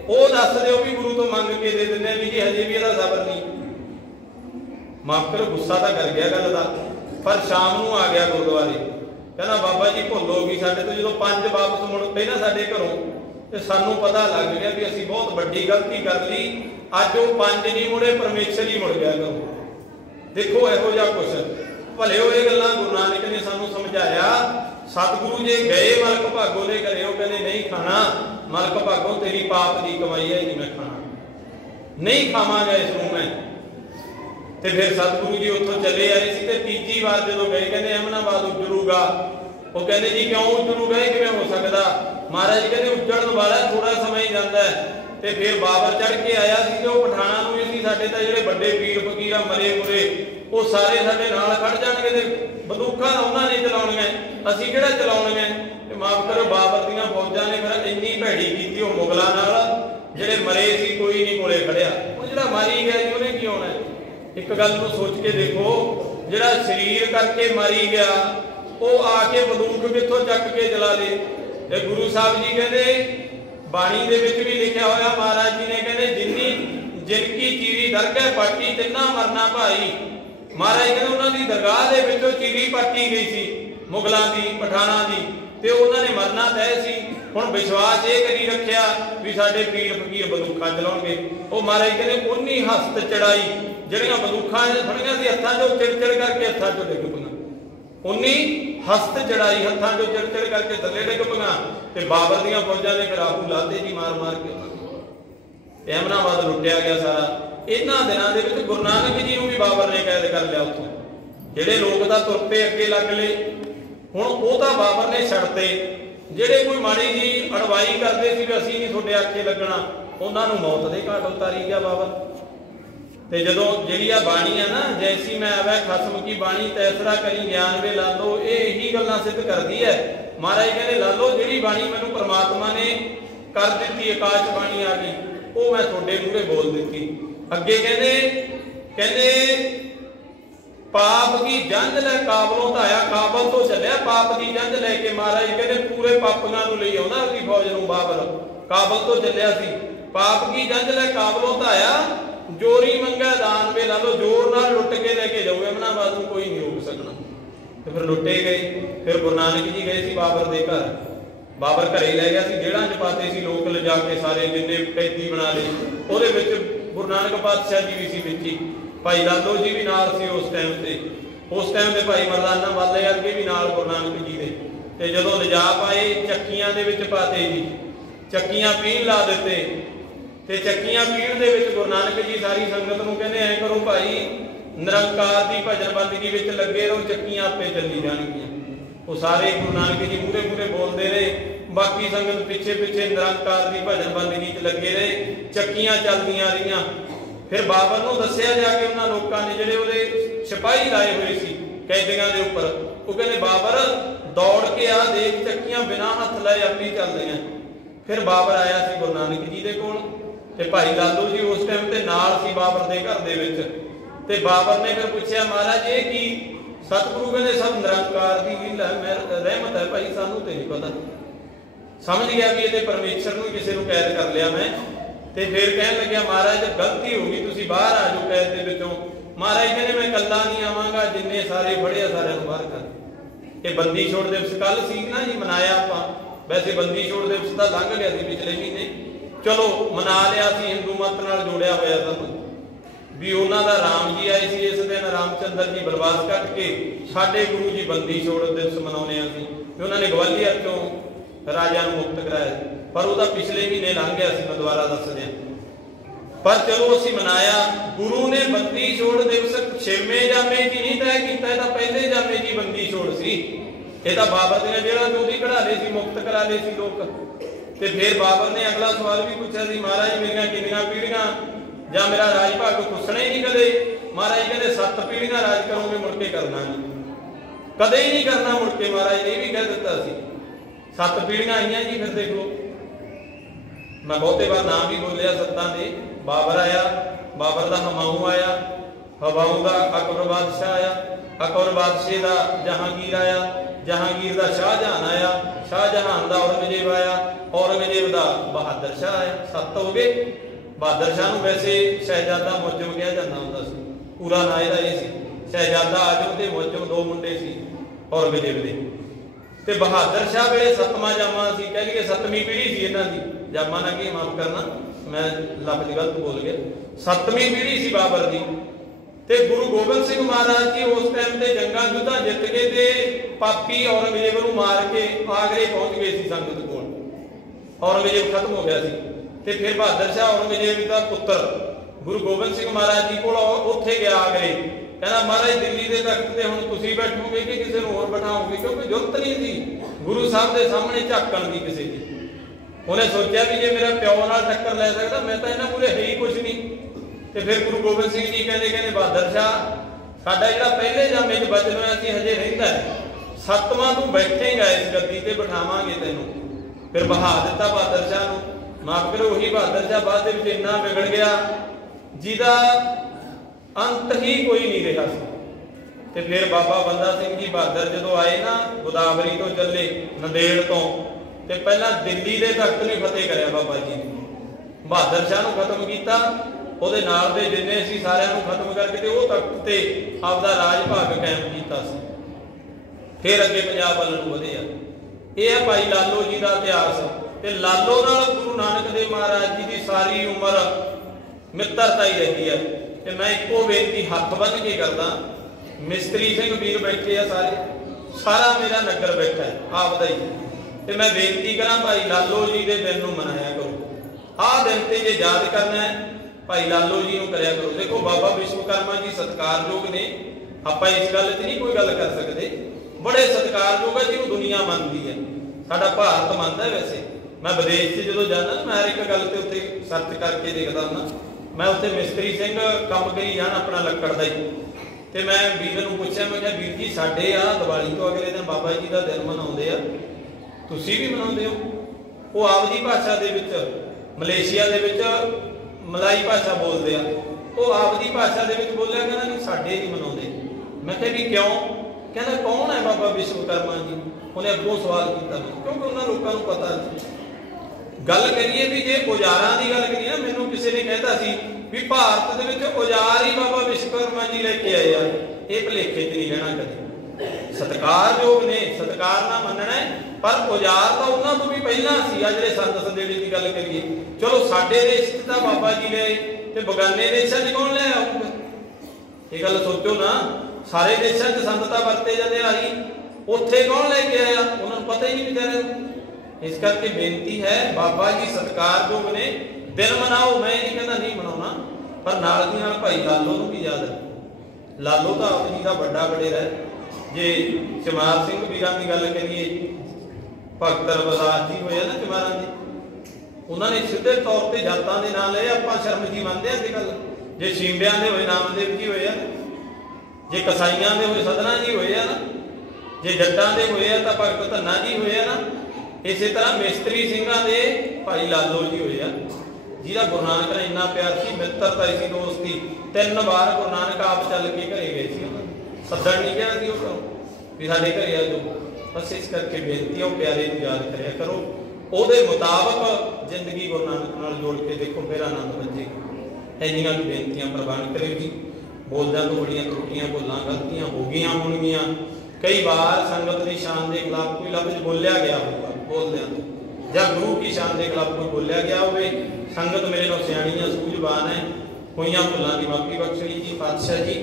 ਉਹ ਦੱਸ ਦਿਓ ਵੀ ਗੁਰੂ ਤੋਂ ਮੰਗ ਕੇ ਦੇ ਦਿੰਦੇ ਵੀ ਜੀ ਹਜੇ ਵੀ ਇਹਦਾ ਸਬਰ ਨਹੀਂ। ਮਾਫ ਕਰੋ, ਗੁੱਸਾ ਤਾਂ ਕਰ ਗਿਆ ਗੱਲ ਦਾ, ਪਰ ਸ਼ਾਮ ਨੂੰ ਆ ਗਿਆ ਗੁਰਦੁਆਰੇ। ਕਹਿੰਦਾ ਬਾਬਾ ਜੀ ਭੁੱਲ ਹੋ ਗਈ ਸਾਡੇ ਤੋਂ, ਜਦੋਂ 5 ਵਾਪਸ ਮੁੜ ਪਏ ਨਾ ਸਾਡੇ ਘਰੋਂ, ਤੇ ਸਾਨੂੰ ਪਤਾ ਲੱਗ ਗਿਆ ਵੀ ਅਸੀਂ ਬਹੁਤ ਵੱਡੀ ਗਲਤੀ ਕਰ ਲਈ। ਅੱਜ ਉਹ 5 ਨਹੀਂ ਮੁੜੇ, ਪਰਮੇਸ਼ਰ ਹੀ ਮੁੜ ਗਿਆ ਘਰੋਂ। ਦੇਖੋ ਇਹੋ ਜਿਹਾ ਕੁਛ ਭਲੇ ਹੋਏ ਗੱਲਾਂ ਗੁਰੂ ਨਾਨਕ ਨੇ ਸਾਨੂੰ ਸਮਝਾਇਆ। ਸਤਿਗੁਰੂ ਜੇ ਗਏ ਮਲਕ ਭਾਗੋ ਦੇ ਘਰੇ, ਉਹ ਕਹਿੰਦੇ ਨਹੀਂ ਖਾਣਾ, ਮਲਕ ਭਾਗੋ ਤੇਰੀ ਪਾਪ ਦੀ ਕਮਾਈ ਹੈ, ਨਹੀਂ ਮੈਂ ਖਾਣਾ, ਨਹੀਂ ਖਾਵਾਂਗਾ ਇਸ ਨੂੰ ਮੈਂ। ਤੇ ਫਿਰ ਸਤਿਗੁਰੂ ਜੀ ਉੱਥੋਂ ਚਲੇ ਆਏ ਸੀ, ਤੇ ਤੀਜੀ ਵਾਰ ਜਦੋਂ ਗਏ ਕਹਿੰਦੇ ਅਹਿਮਦਾਬਾਦ ਉੱਜੜੂਗਾ। ਉਹ ਕਹਿੰਦੇ ਜੀ ਕਿਉਂ ਉੱਜੜੂਗਾ, ਇਹ ਕਿਵੇਂ ਹੋ ਸਕਦਾ? महाराज जी कहते उजड़न वाला थोड़ा समय ही जाता है। ਤੇ ਫਿਰ ਬਾਬਰ ਚੜ ਕੇ ਆਇਆ ਸੀ ਤੇ ਉਹ ਪਠਾਣਾ ਨੂੰ ਵੀ ਸੀ ਸਾਡੇ ਤਾਂ ਜਿਹੜੇ ਵੱਡੇ ਪੀਰ ਫਕੀਰ ਮਰੇ ਮੁਰੇ ਉਹ ਸਾਰੇ ਸਾਡੇ ਨਾਲ ਖੜ ਜਾਣਗੇ ਤੇ ਬੰਦੂਕਾਂ ਉਹਨਾਂ ਨੇ ਚਲਾਉਣੀਆਂ, ਅਸੀਂ ਕਿਹੜਾ ਚਲਾਉਣੀਆਂ। ਤੇ ਮਾਫ ਕਰੋ ਬਾਬਰ ਦੀਆਂ ਫੌਜਾਂ ਨੇ ਫਿਰ ਇੰਨੀ ਭੈੜੀ ਕੀਤੀ ਉਹ ਮੁਗਲਾਂ ਨਾਲ, ਜਿਹੜੇ ਮਰੇ ਸੀ ਕੋਈ ਨਹੀਂ ਕੋਲੇ ਖੜਿਆ। ਹੁਣ ਜਿਹੜਾ ਮਾਰੀ ਗਿਆ ਜੀ ਉਹਨੇ ਕੀ ਆਉਣਾ। ਇੱਕ ਗੱਲ ਨੂੰ ਸੋਚ ਕੇ ਦੇਖੋ, ਜਿਹੜਾ ਸਰੀਰ ਕਰਕੇ ਮਾਰੀ ਗਿਆ ਉਹ ਆ ਕੇ ਬੰਦੂਕ ਕਿੱਥੋਂ ਚੱਕ ਕੇ ਚਲਾ ਲੇ। ਤੇ ਗੁਰੂ ਸਾਹਿਬ ਜੀ ਕਹਿੰਦੇ ਬਾਣੀ ਦੇ ਵਿੱਚ ਵੀ ਲਿਖਿਆ ਹੋਇਆ, ਮਹਾਰਾਜ ਜੀ ਨੇ ਕਹਿੰਦੇ ਜਿਨਕੀ ਚੀਰੀ ਦਰਗਾਹ ਪਾਟੀ ਤਿੰਨਾ ਮਰਨਾ ਭਾਈ। ਮਹਾਰਾਜ ਕਹਿੰਦੇ ਉਹਨਾਂ ਦੀ ਦਰਗਾਹ ਦੇ ਵਿੱਚੋਂ ਚੀਰੀ ਪਾਟੀ ਗਈ ਸੀ ਮੁਗਲਾਂ ਦੀ, ਪਠਾਣਾ ਦੀ, ਤੇ ਉਹਨਾਂ ਨੇ ਮਰਨਾ ਤੈਅ ਸੀ। ਹੁਣ ਵਿਸ਼ਵਾਸ ਇਹ ਕਰੀ ਰੱਖਿਆ ਵੀ ਸਾਡੇ ਪੀਰ ਫਕੀਰ ਬੰਦੂਕਾਂ ਚਲਾਉਣਗੇ। ਉਹ ਮਹਾਰਾਜ ਕਹਿੰਦੇ ਉਨੀ ਹਸਤ ਚੜਾਈ, ਜਿਹੜੀਆਂ ਬੰਦੂਕਾਂ ਫੜੀਆਂ ਸੀ ਹੱਥਾਂ 'ਚੋਂ ਚਿੜ ਕਰਕੇ ਹੱਥਾਂ 'ਚੋਂ ਡਿੱਗ ਪਈਆਂ। ਉਨੀ ਹਸਤ ਚੜਾਈ, ਹੱਥਾਂ 'ਚੋਂ ਚਿੜ ਕਰਕੇ ਥੱਲੇ ਡਿੱਗ ਪਈਆਂ। ਤੇ ਬਾਬਰ ਦੀਆਂ ਫੌਜਾਂ ਨੇ ਆਹੂ ਲਾਤੇ ਜੀ ਮਾਰ ਮਾਰ ਕੇ। ਅਹਿਮਦਾਬਾਦ ਲੁੱਟਿਆ ਗਿਆ ਸਾਰਾ। ਇਹਨਾਂ ਦਿਨਾਂ ਦੇ ਵਿੱਚ ਗੁਰੂ ਨਾਨਕ ਜੀ ਨੂੰ ਵੀ ਬਾਬਰ ਨੇ ਕੈਦ ਕਰ ਲਿਆ ਉੱਥੋਂ। ਜਿਹੜੇ ਲੋਕ ਤਾਂ ਤੁਰ ਪਏ ਅੱਗੇ ਲੱਗ ਲਏ, ਹੁਣ ਉਹ ਤਾਂ ਬਾਬਰ ਨੇ ਛੱਡਤੇ। ਜਿਹੜੇ ਕੋਈ ਮਾੜੀ ਜੀ ਅੜਵਾਈ ਕਰਦੇ ਸੀ ਵੀ ਅਸੀਂ ਨਹੀਂ ਤੁਹਾਡੇ ਆਖੇ ਲੱਗਣਾ, ਉਹਨਾਂ ਨੂੰ ਮੌਤ ਦੇ ਘਾਟ ਉਤਾਰੀ ਗਿਆ ਬਾਬਰ। ਤੇ ਜਦੋਂ ਜਿਹੜੀ ਆ ਬਾਣੀ ਆ ਨਾ, ਜੈਸੀ ਮੈਂ ਆਵੇ ਖਸਮ ਕੀ ਬਾਣੀ ਤੈਸਰਾ ਕਰੀ ਗਿਆਨ ਵੇ ਲਾਲੋ, ਇਹ ਇਹੀ ਗੱਲਾਂ ਸਿੱਧ ਕਰਦੀ ਹੈ। ਮਹਾਰਾਜ ਕਹਿੰਦੇ ਲਾਲੋ ਜਿਹੜੀ ਬਾਣੀ ਮੈਨੂੰ ਪ੍ਰਮਾਤਮਾ ਨੇ ਕਰ ਦਿੱਤੀ, ਆਕਾਸ਼ ਬਾਣੀ ਆ ਗਈ, ਉਹ ਮੈਂ ਤੁਹਾਡੇ ਮੂਹਰੇ ਬੋਲ ਦਿੱਤੀ। ਅੱਗੇ ਕਹਿੰਦੇ ਪਾਪ ਕੀ ਜੰਜ ਲੈ ਕਾਬਲੋਂ ਧਾਇਆ, ਕਾਬਲ ਤੋਂ ਚੱਲਿਆ ਪਾਪ ਦੀ ਜੰਜ ਲੈ ਕੇ। ਮਹਾਰਾਜ ਕਹਿੰਦੇ ਪੂਰੇ ਪਾਪੀਆਂ ਨੂੰ ਲਈ ਆਉਂਦਾ ਉਹਦੀ ਫੌਜ ਨੂੰ ਬਾਬਰ, ਕਾਬਲ ਤੋਂ ਚੱਲਿਆ ਸੀ। ਪਾਪ ਕੀ ਜੰਜ ਲੈ ਕਾਬਲੋਂ ਧਾਇਆ, ਜੋਰੀ ਮੰਗਾ ਦਾਨ ਵੇ ਲਾ ਲਓ, ਜੋਰ ਨਾਲ ਲੁੱਟ ਕੇ ਲੈ ਕੇ ਜਾਓ ਅਹਿਮਦਾਬਾਦ ਨੂੰ, ਕੋਈ ਨਹੀਂ ਰੋਕ ਸਕਣਾ। ਤੇ ਫਿਰ ਲੁੱਟੇ ਗਏ। ਫਿਰ ਗੁਰੂ ਨਾਨਕ ਜੀ ਗਏ ਸੀ ਬਾਬਰ ਦੇ ਘਰ, ਬਾਬਰ ਘਰੇ ਲੈ ਗਿਆ ਸੀ, ਜੇਲ੍ਹਾਂ 'ਚ ਪਾਤੇ ਸੀ ਲੋਕ ਲਿਜਾ ਕੇ ਸਾਰੇ, ਜਿੰਨੇ ਕੈਦੀ ਬਣਾ ਲਏ। ਉਹਦੇ ਵਿੱਚ ਗੁਰੂ ਨਾਨਕ ਪਾਤਸ਼ਾਹ ਜੀ ਵੀ ਸੀ ਵਿੱਚ ਹੀ, ਭਾਈ ਲਾਲੋ ਜੀ ਵੀ ਨਾਲ ਸੀ ਉਸ ਟਾਈਮ ਤੇ। ਉਸ ਟਾਈਮ ਦੇ ਭਾਈ ਮਰਦਾਨਾ ਵਾਲੇ ਅੱਗੇ ਵੀ ਨਾਲ ਗੁਰੂ ਨਾਨਕ ਜੀ ਦੇ। ਤੇ ਜਦੋਂ ਲਿਜਾ ਪਾਏ ਚੱਕੀਆਂ ਦੇ ਵਿੱਚ ਪਾਤੇ ਜੀ, ਚੱਕੀਆਂ ਪੀਣ ਲਾ ਦਿੱਤੇ। ਤੇ ਚੱਕੀਆਂ ਪੀਣ ਦੇ ਵਿੱਚ ਗੁਰੂ ਨਾਨਕ ਜੀ ਸਾਰੀ ਸੰਗਤ ਨੂੰ ਕਹਿੰਦੇ ਐਂ ਕਰੋ ਭਾਈ, ਨਿਰੰਕਾਰ ਦੀ ਭਜਨ ਬੰਦਗੀ ਵਿੱਚ ਲੱਗੇ ਰਹੋ, ਚੱਕੀਆਂ ਆਪੇ ਚੱਲੀ ਜਾਣਗੀਆਂ। ਉਹ ਸਾਰੇ ਗੁਰੂ ਨਾਨਕ ਜੀ ਮੂਹਰੇ ਮੂਹਰੇ ਬੋਲਦੇ ਰਹੇ, ਬਾਕੀ ਸੰਗਤ ਪਿੱਛੇ ਪਿੱਛੇ ਨਿਰੰਕਾਰ ਦੀ ਭਜਨ ਬੰਦਗੀ 'ਚ ਲੱਗੇ ਰਹੇ, ਚੱਕੀਆਂ ਚੱਲਦੀਆਂ ਰਹੀਆਂ। ਫਿਰ ਬਾਬਰ ਨੂੰ ਦੱਸਿਆ ਜਾ ਕੇ ਉਹਨਾਂ ਲੋਕਾਂ ਨੇ ਜਿਹੜੇ ਉਹਦੇ ਸਿਪਾਹੀ ਲਾਏ ਹੋਏ ਸੀ ਕੈਦੀਆਂ ਦੇ ਉੱਪਰ, ਉਹ ਕਹਿੰਦੇ ਬਾਬਰ ਦੌੜ ਕੇ ਆ ਦੇਖ ਚੱਕੀਆਂ ਬਿਨਾਂ ਹੱਥ ਲਾਏ ਆਪੀ ਚੱਲਦੀਆਂ। ਫਿਰ ਬਾਬਰ ਆਇਆ ਸੀ ਗੁਰੂ ਨਾਨਕ ਜੀ ਦੇ ਕੋਲ, ਤੇ ਭਾਈ ਲਾਲੂ ਜੀ ਉਸ ਟਾਈਮ ਤੇ ਨਾਲ ਸੀ ਬਾਬਰ ਦੇ ਘਰ ਦੇ ਵਿੱਚ। ਤੇ ਬਾਬਰ ਨੇ ਫਿਰ ਪੁੱਛਿਆ ਮਹਾਰਾਜ ਇਹ ਕੀ? ਸਤਿਗੁਰੂ ਕਹਿੰਦੇ ਸਭ ਨਿਰੰਕਾਰ ਦੀ ਰਹਿਮਤ ਹੈ ਭਾਈ, ਸਾਨੂੰ ਤੇ ਨਹੀਂ ਪਤਾ। ਸਮਝ ਗਿਆ ਵੀ ਇਹਦੇ ਪਰਮੇਸ਼ਰ ਨੂੰ ਕਿਸੇ ਨੂੰ ਕੈਦ ਕਰ ਲਿਆ ਮੈਂ। ਤੇ ਫਿਰ ਕਹਿਣ ਲੱਗਿਆ ਮਹਾਰਾਜ ਗਲਤੀ ਹੋ ਗਈ, ਤੁਸੀਂ ਬਾਹਰ ਆ ਜਾਓ ਕੈਦ ਦੇ ਵਿੱਚੋਂ। ਮਹਾਰਾਜ ਕਹਿੰਦੇ ਮੈਂ ਇਕੱਲਾ ਨਹੀਂ ਆਵਾਂਗਾ, ਜਿੰਨੇ ਸਾਰੇ ਫੜਿਆ ਸਾਰਿਆਂ ਨੂੰ ਬਾਹਰ ਕਰ। ਇਹ ਬੰਦੀ ਛੋੜ ਦਿਵਸ ਕੱਲ ਸੀ ਨਾ ਜੀ, ਮਨਾਇਆ ਆਪਾਂ। ਵੈਸੇ ਬੰਦੀ ਛੋੜ ਦਿਵਸ ਤਾਂ ਲੰਘ ਗਿਆ ਸੀ ਪਿਛਲੇ ਮਹੀਨੇ, ਚਲੋ ਮਨਾ ਲਿਆ ਸੀ, ਹਿੰਦੂ ਮਤ ਨਾਲ ਜੋੜਿਆ ਹੋਇਆ ਸਾਨੂੰ ਵੀ ਉਹਨਾਂ ਦਾ ਰਾਮ ਜੀ ਆਏ ਸੀ ਇਸ ਦਿਨ, ਰਾਮਚੰਦਰ ਜੀ ਬਨਵਾਸ ਕੱਟ ਕੇ, ਸਾਡੇ ਗੁਰੂ ਜੀ ਬੰਦੀ ਛੋੜ ਦਿਵਸ ਮਨਾਉਂਦੇ ਆ ਸੀ ਵੀ ਉਹਨਾਂ ਨੇ ਗਵਾਲੀਅਰ ਚੋਂ ਰਾਜਾ ਨੂੰ ਮੁਕਤ ਕਰਾਇਆ। ਪਰ ਉਹਦਾ ਪਿਛਲੇ ਮਹੀਨੇ ਲੰਘ ਗਿਆ ਸੀ, ਮੈਂ ਦੁਬਾਰਾ ਦੱਸ ਦਿਆਂ। ਪਰ ਚਲੋ ਅਸੀਂ ਮਨਾਇਆ। ਗੁਰੂ ਨੇ ਬੰਦੀ ਛੋੜ ਦਿਵਸ 6ਵੇਂ ਜਾਮੇ ਜੀ ਨਹੀਂ ਤੈਅ ਕੀਤਾ, ਇਹ ਤਾਂ ਪਹਿਲੇ ਜਾਮੇ ਜੀ ਬੰਦੀ ਛੋੜ ਸੀ। ਇਹ ਤਾਂ ਬਾਬਰ ਦੀਆਂ ਜਿਹੜਾ ਉਹਦੀ ਕਢਾ ਲਏ ਸੀ, ਮੁਕਤ ਕਰਾ ਲਏ ਸੀ ਲੋਕ। ਤੇ ਫਿਰ ਬਾਬਰ ਨੇ ਅਗਲਾ ਸਵਾਲ ਵੀ ਪੁੱਛਿਆ ਸੀ, ਮਹਾਰਾਜ ਮੇਰੀਆਂ ਕਿੰਨੀਆਂ ਪੀੜ੍ਹੀਆਂ ਜਾਂ ਮੇਰਾ ਰਾਜ ਭਾਗ ਖੁੱਸਣਾ ਹੀ ਨਹੀਂ ਕਦੇ। ਮਹਾਰਾਜ ਕਹਿੰਦੇ 7 ਪੀੜ੍ਹੀਆਂ ਰਾਜ ਕਰੋਗੇ, ਮੁੜ ਕੇ ਕਰਨਾ ਨਹੀਂ, ਕਦੇ ਹੀ ਨਹੀਂ ਕਰਨਾ ਮੁੜ ਕੇ। ਮਹਾਰਾਜ ਨੇ ਇਹ ਵੀ ਕਹਿ ਦਿੱਤਾ ਸੀ। 7 ਪੀੜ੍ਹੀਆਂ ਆਈਆਂ ਜੀ। ਫਿਰ ਦੇਖ ਲਓ, ਮੈਂ ਬਹੁਤੇ ਵਾਰ ਨਾਮ ਵੀ ਬੋਲਿਆ ਸੱਤਾਂ ਦੇ। ਬਾਬਰ ਆਇਆ, ਬਾਬਰ ਦਾ ਹਮਾਊਂ ਆਇਆ, ਹਮਾਊਂ ਦਾ ਅਕਬਰ ਬਾਦਸ਼ਾਹ ਆਇਆ, ਅਕਬਰ ਬਾਦਸ਼ਾਹ ਦਾ ਜਹਾਂਗੀਰ ਆਇਆ, ਜਹਾਂਗੀਰ ਦਾ ਸ਼ਾਹਜਹਾਨ ਆਇਆ, ਸ਼ਾਹਜਹਾਨ ਦਾ ਔਰੰਗਜ਼ੇਬ ਆਇਆ, ਔਰੰਗਜ਼ੇਬ ਦਾ ਬਹਾਦਰ ਸ਼ਾਹ ਆਇਆ। 7 ਹੋ ਗਏ। ਬਹਾਦਰ ਸ਼ਾਹ ਨੂੰ ਵੈਸੇ ਸ਼ਹਿਜ਼ਾਦਾ ਮੁਅੱਜ਼ਮ ਕਿਹਾ ਜਾਂਦਾ ਹੁੰਦਾ ਸੀ, ਪੂਰਾ ਨਾਂ ਇਹਦਾ ਇਹ ਸੀ। ਸ਼ਹਿਜ਼ਾਦਾ ਆਜਮ ਤੇ ਮੁਅੱਜ਼ਮ 2 ਮੁੰਡੇ ਸੀ ਔਰੰਗਜ਼ੇਬ ਦੇ। ਤੇ ਬਹਾਦਰ ਸ਼ਾਹ ਵੇਲੇ 7ਵਾਂ ਜਾਮਾ ਸੀ, ਕਹਿ ਲਈਏ 7ਵੀਂ ਪੀੜ੍ਹੀ ਸੀ ਇਹਨਾਂ ਦੀ। ਜਾਮਾ ਨਾ ਕੀ ਮਾਫ ਕਰਨਾ, ਮੈਂ ਲਫ਼ਜ਼ ਗਲਤ ਬੋਲ ਗਿਆ। 7ਵੀਂ ਪੀੜ੍ਹੀ ਸੀ ਬਾਬਰ ਦੀ। ਤੇ ਗੁਰੂ ਗੋਬਿੰਦ ਸਿੰਘ ਮਹਾਰਾਜ ਜੀ ਉਸ ਟਾਈਮ ਤੇ ਜੰਗਾਂ ਯੁੱਧਾਂ ਜਿੱਤ ਕੇ ਤੇ ਪਾਪੀ ਔਰੰਗਜ਼ੇਬ ਨੂੰ ਮਾਰ ਕੇ ਆਗਰੇ ਪਹੁੰਚ ਗਏ ਸੀ ਸੰਗਤ ਕੋਲ। ਔਰੰਗਜ਼ੇਬ ਖਤਮ ਹੋ ਗਿਆ ਸੀ। ਤੇ ਫਿਰ ਬਹਾਦਰ ਸ਼ਾਹ ਔਰੰਗਜ਼ੇਬ ਦਾ ਪੁੱਤਰ ਗੁਰੂ ਗੋਬਿੰਦ ਸਿੰਘ ਮਹਾਰਾਜ ਜੀ ਕੋਲ ਉੱਥੇ ਗਿਆ ਆਗਰੇ। ਕਹਿੰਦਾ ਮਹਾਰਾਜ ਦਿੱਲੀ ਦੇ ਤਖਤ ਤੇ ਹੁਣ ਤੁਸੀਂ ਬੈਠੋਗੇ ਕਿ ਕਿਸੇ ਨੂੰ ਹੋਰ ਬਿਠਾਓਗੇ? ਕਿਉਂਕਿ ਜ਼ਰੂਰਤ ਨਹੀਂ ਸੀ ਗੁਰੂ ਸਾਹਿਬ ਦੇ ਸਾਹਮਣੇ ਝਾਕਣ ਦੀ ਕਿਸੇ ਦੀ। उन्हें सोचा भी जे मेरा प्यो नाल टक्कर लै सकदा, मैं तो इन्हां मूहरे है ही कुछ नहीं। तो फिर गुरु गोबिंद सिंह जी कहते बहादुर शाह साडा जिहड़ा पहले जामे च बचन होया सी हजे रहिंदा है, 7वां तू बैठेगा इस गद्दी ते बिठावांगे तैनूं। फिर बहा दिता बहादुर शाह नूं। माफ करो वही बहादुर शाह बाद दे विच इन्ना बिगड़ गया जिहदा अंत ही कोई नहीं रहा सी। ते फिर बाबा बंदा सिंह जी बहादुर जदों आए ना, गोदावरी तो चले नंदेड़ तो, ते पहला दिल्ली के तख्त ने फतेह कराया बाबा जी ने। बहादुर शाह नूं खत्म किया, ਉਹਦੇ ਨਾਲ ਦੇ जिन्ने सी सारिਆਂ ਨੂੰ खत्म करके ते ਉਹ तख्त ते आपदा राज भाग कायम किया सी। फिर अगे पंजाब वाल नूं वधे आ। ये है भाई लालो जी का इतिहास। ते लालो नाल गुरु नानक देव महाराज जी की सारी उम्र मित्रता ही रही है। ते मैं एको बेनती हथ बन के करदा, मिस्त्री सिंह वीर बैठे आ सारे, सारा मेरा नगर बैठा है आपदा ही। ते मैं बेनती करा भाई लालो जी के दिन नूं मनाया करो। आह दिन ते जे याद करना है भाई लालो जी नूं करया करो। देखो बाबा विश्वकर्मा जी सत्कारयोग ने, आपां इस गल ते नहीं कोई गल कर सकते, बड़े सत्कारयोग है जिन्होंने दुनिया मानती है, साडा भारत मानता है। वैसे मैं विदेश से जो जाना मैं हर एक गल ते उत्ते सर्च करके देखदा हुंदा। मैं उत्ते मिस्त्री सिंह काम करी जाना अपना लक्कड़ दा ही। ते मैं वीर नूं पुछया, मैं कहा वीर जी साडे आ दिवाली तो अगले दिन बाबा जी का दिन मनाउंदे आ, तुसीं भी मनाउंदे हो? वो आपदी भाषा दे विच, मलेशिया दे विच मलाई भाषा बोलते हैं, वो आपकी भाषा के बोलिया, कहना नहीं साडे नहीं मनाते। मैं कहा भी क्यों? कहना कौन है बाबा विश्वकर्मा जी? उन्हें अगों सवाल किया, क्योंकि उन्होंने लोगों को पता नहीं। गल करिए भी जे औजारां की गल करिए ना, मैनूं किसी ने कहता सी भी भारत दे विच औजार ही बाबा विश्वकर्मा जी लेके आए आ। ये भुलेखे च नहीं रहना कदे। सत्कारयोग ने, सत्कार ना मनना है, पर औजार तो उन्होंने तो भी पहला सी। आ जिहड़े संत संदेड़े की गल करिए, चलो साडे देश तो बाबा जी ले आए, ते बगाने देशों च कौन ले आऊगा? ये गल सोचो ना, सारे देशों च संतता वरते जाते आई, उत्थे कौन लेके आया? उन्होंने पता ही नहीं बेचारे। इस करके बेनती है बाबा जी सत्कारयोग ने, दिन मनाओ, मैं नहीं कहता नहीं मनाना, पर नाल दी नाल भाई लालो नूं भी याद रखो। लालो तो आप जी का बड़ा वडेरा है। जे चमार सिंह वीरां की गल करिए, भगत रविदास जी होए ना चमारां दे, उन्होंने सीधे तौर पर जातां दे नाम लए। आपां शर्म जी मंनदे आ गल। जे शिंबियां दे होए नामदेव जी होए आ, जे कसाईयां दे होए सदना जी होए आ ना, जे जट्टां दे होए आ तां भगत धन्ना जी होए आ ना, इसे तरह मिस्त्री सिंघां दे भाई लालो जी होए आ, जिहदा गुरु नानक ने इन्ना प्यार सी, मित्रता सी, दोस्ती। 3 बार गुरु नानक आप चल के घरे गए सी, सदन नहीं गया सी उह भी साडे घरे आ जाओ। बस इस करके बेनती है प्यारे नूं याद करिया करो, ਉਹਦੇ मुताबक जिंदगी गुरु नानक नाल जोड़ के देखो, फिर आनंद बजेगा। इन्नियां बेनतियां प्रवान करेगी। बोलदे तो बड़ियां त्रुटियां भुलां गलतियां हो गई होणगियां। कई बार संगत की शान के खिलाफ कोई लफ्ज बोलिया गया होगा बोलदे तो, या गुरु की शान के खिलाफ कोई बोलिया गया होवे। संगत मेरे नाल सियाणी है, सूझवान है, होईयां भुलां की माफी बख्शणी जी। पातशाह जी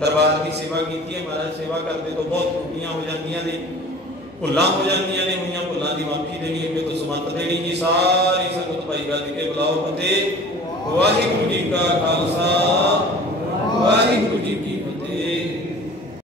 दरबार की सेवा की है, महाराज सेवा करते तो बहुत त्रुटियां हो जांदियां ने, भुलां हो जांदियां ने, होईयां भुलां की माफी देनी अगे तो सुमत देनी जी। सारी संगत भाई गल के बुलाओ फतेह। वाहिगुरू जी का खालसा, वाहिगुरू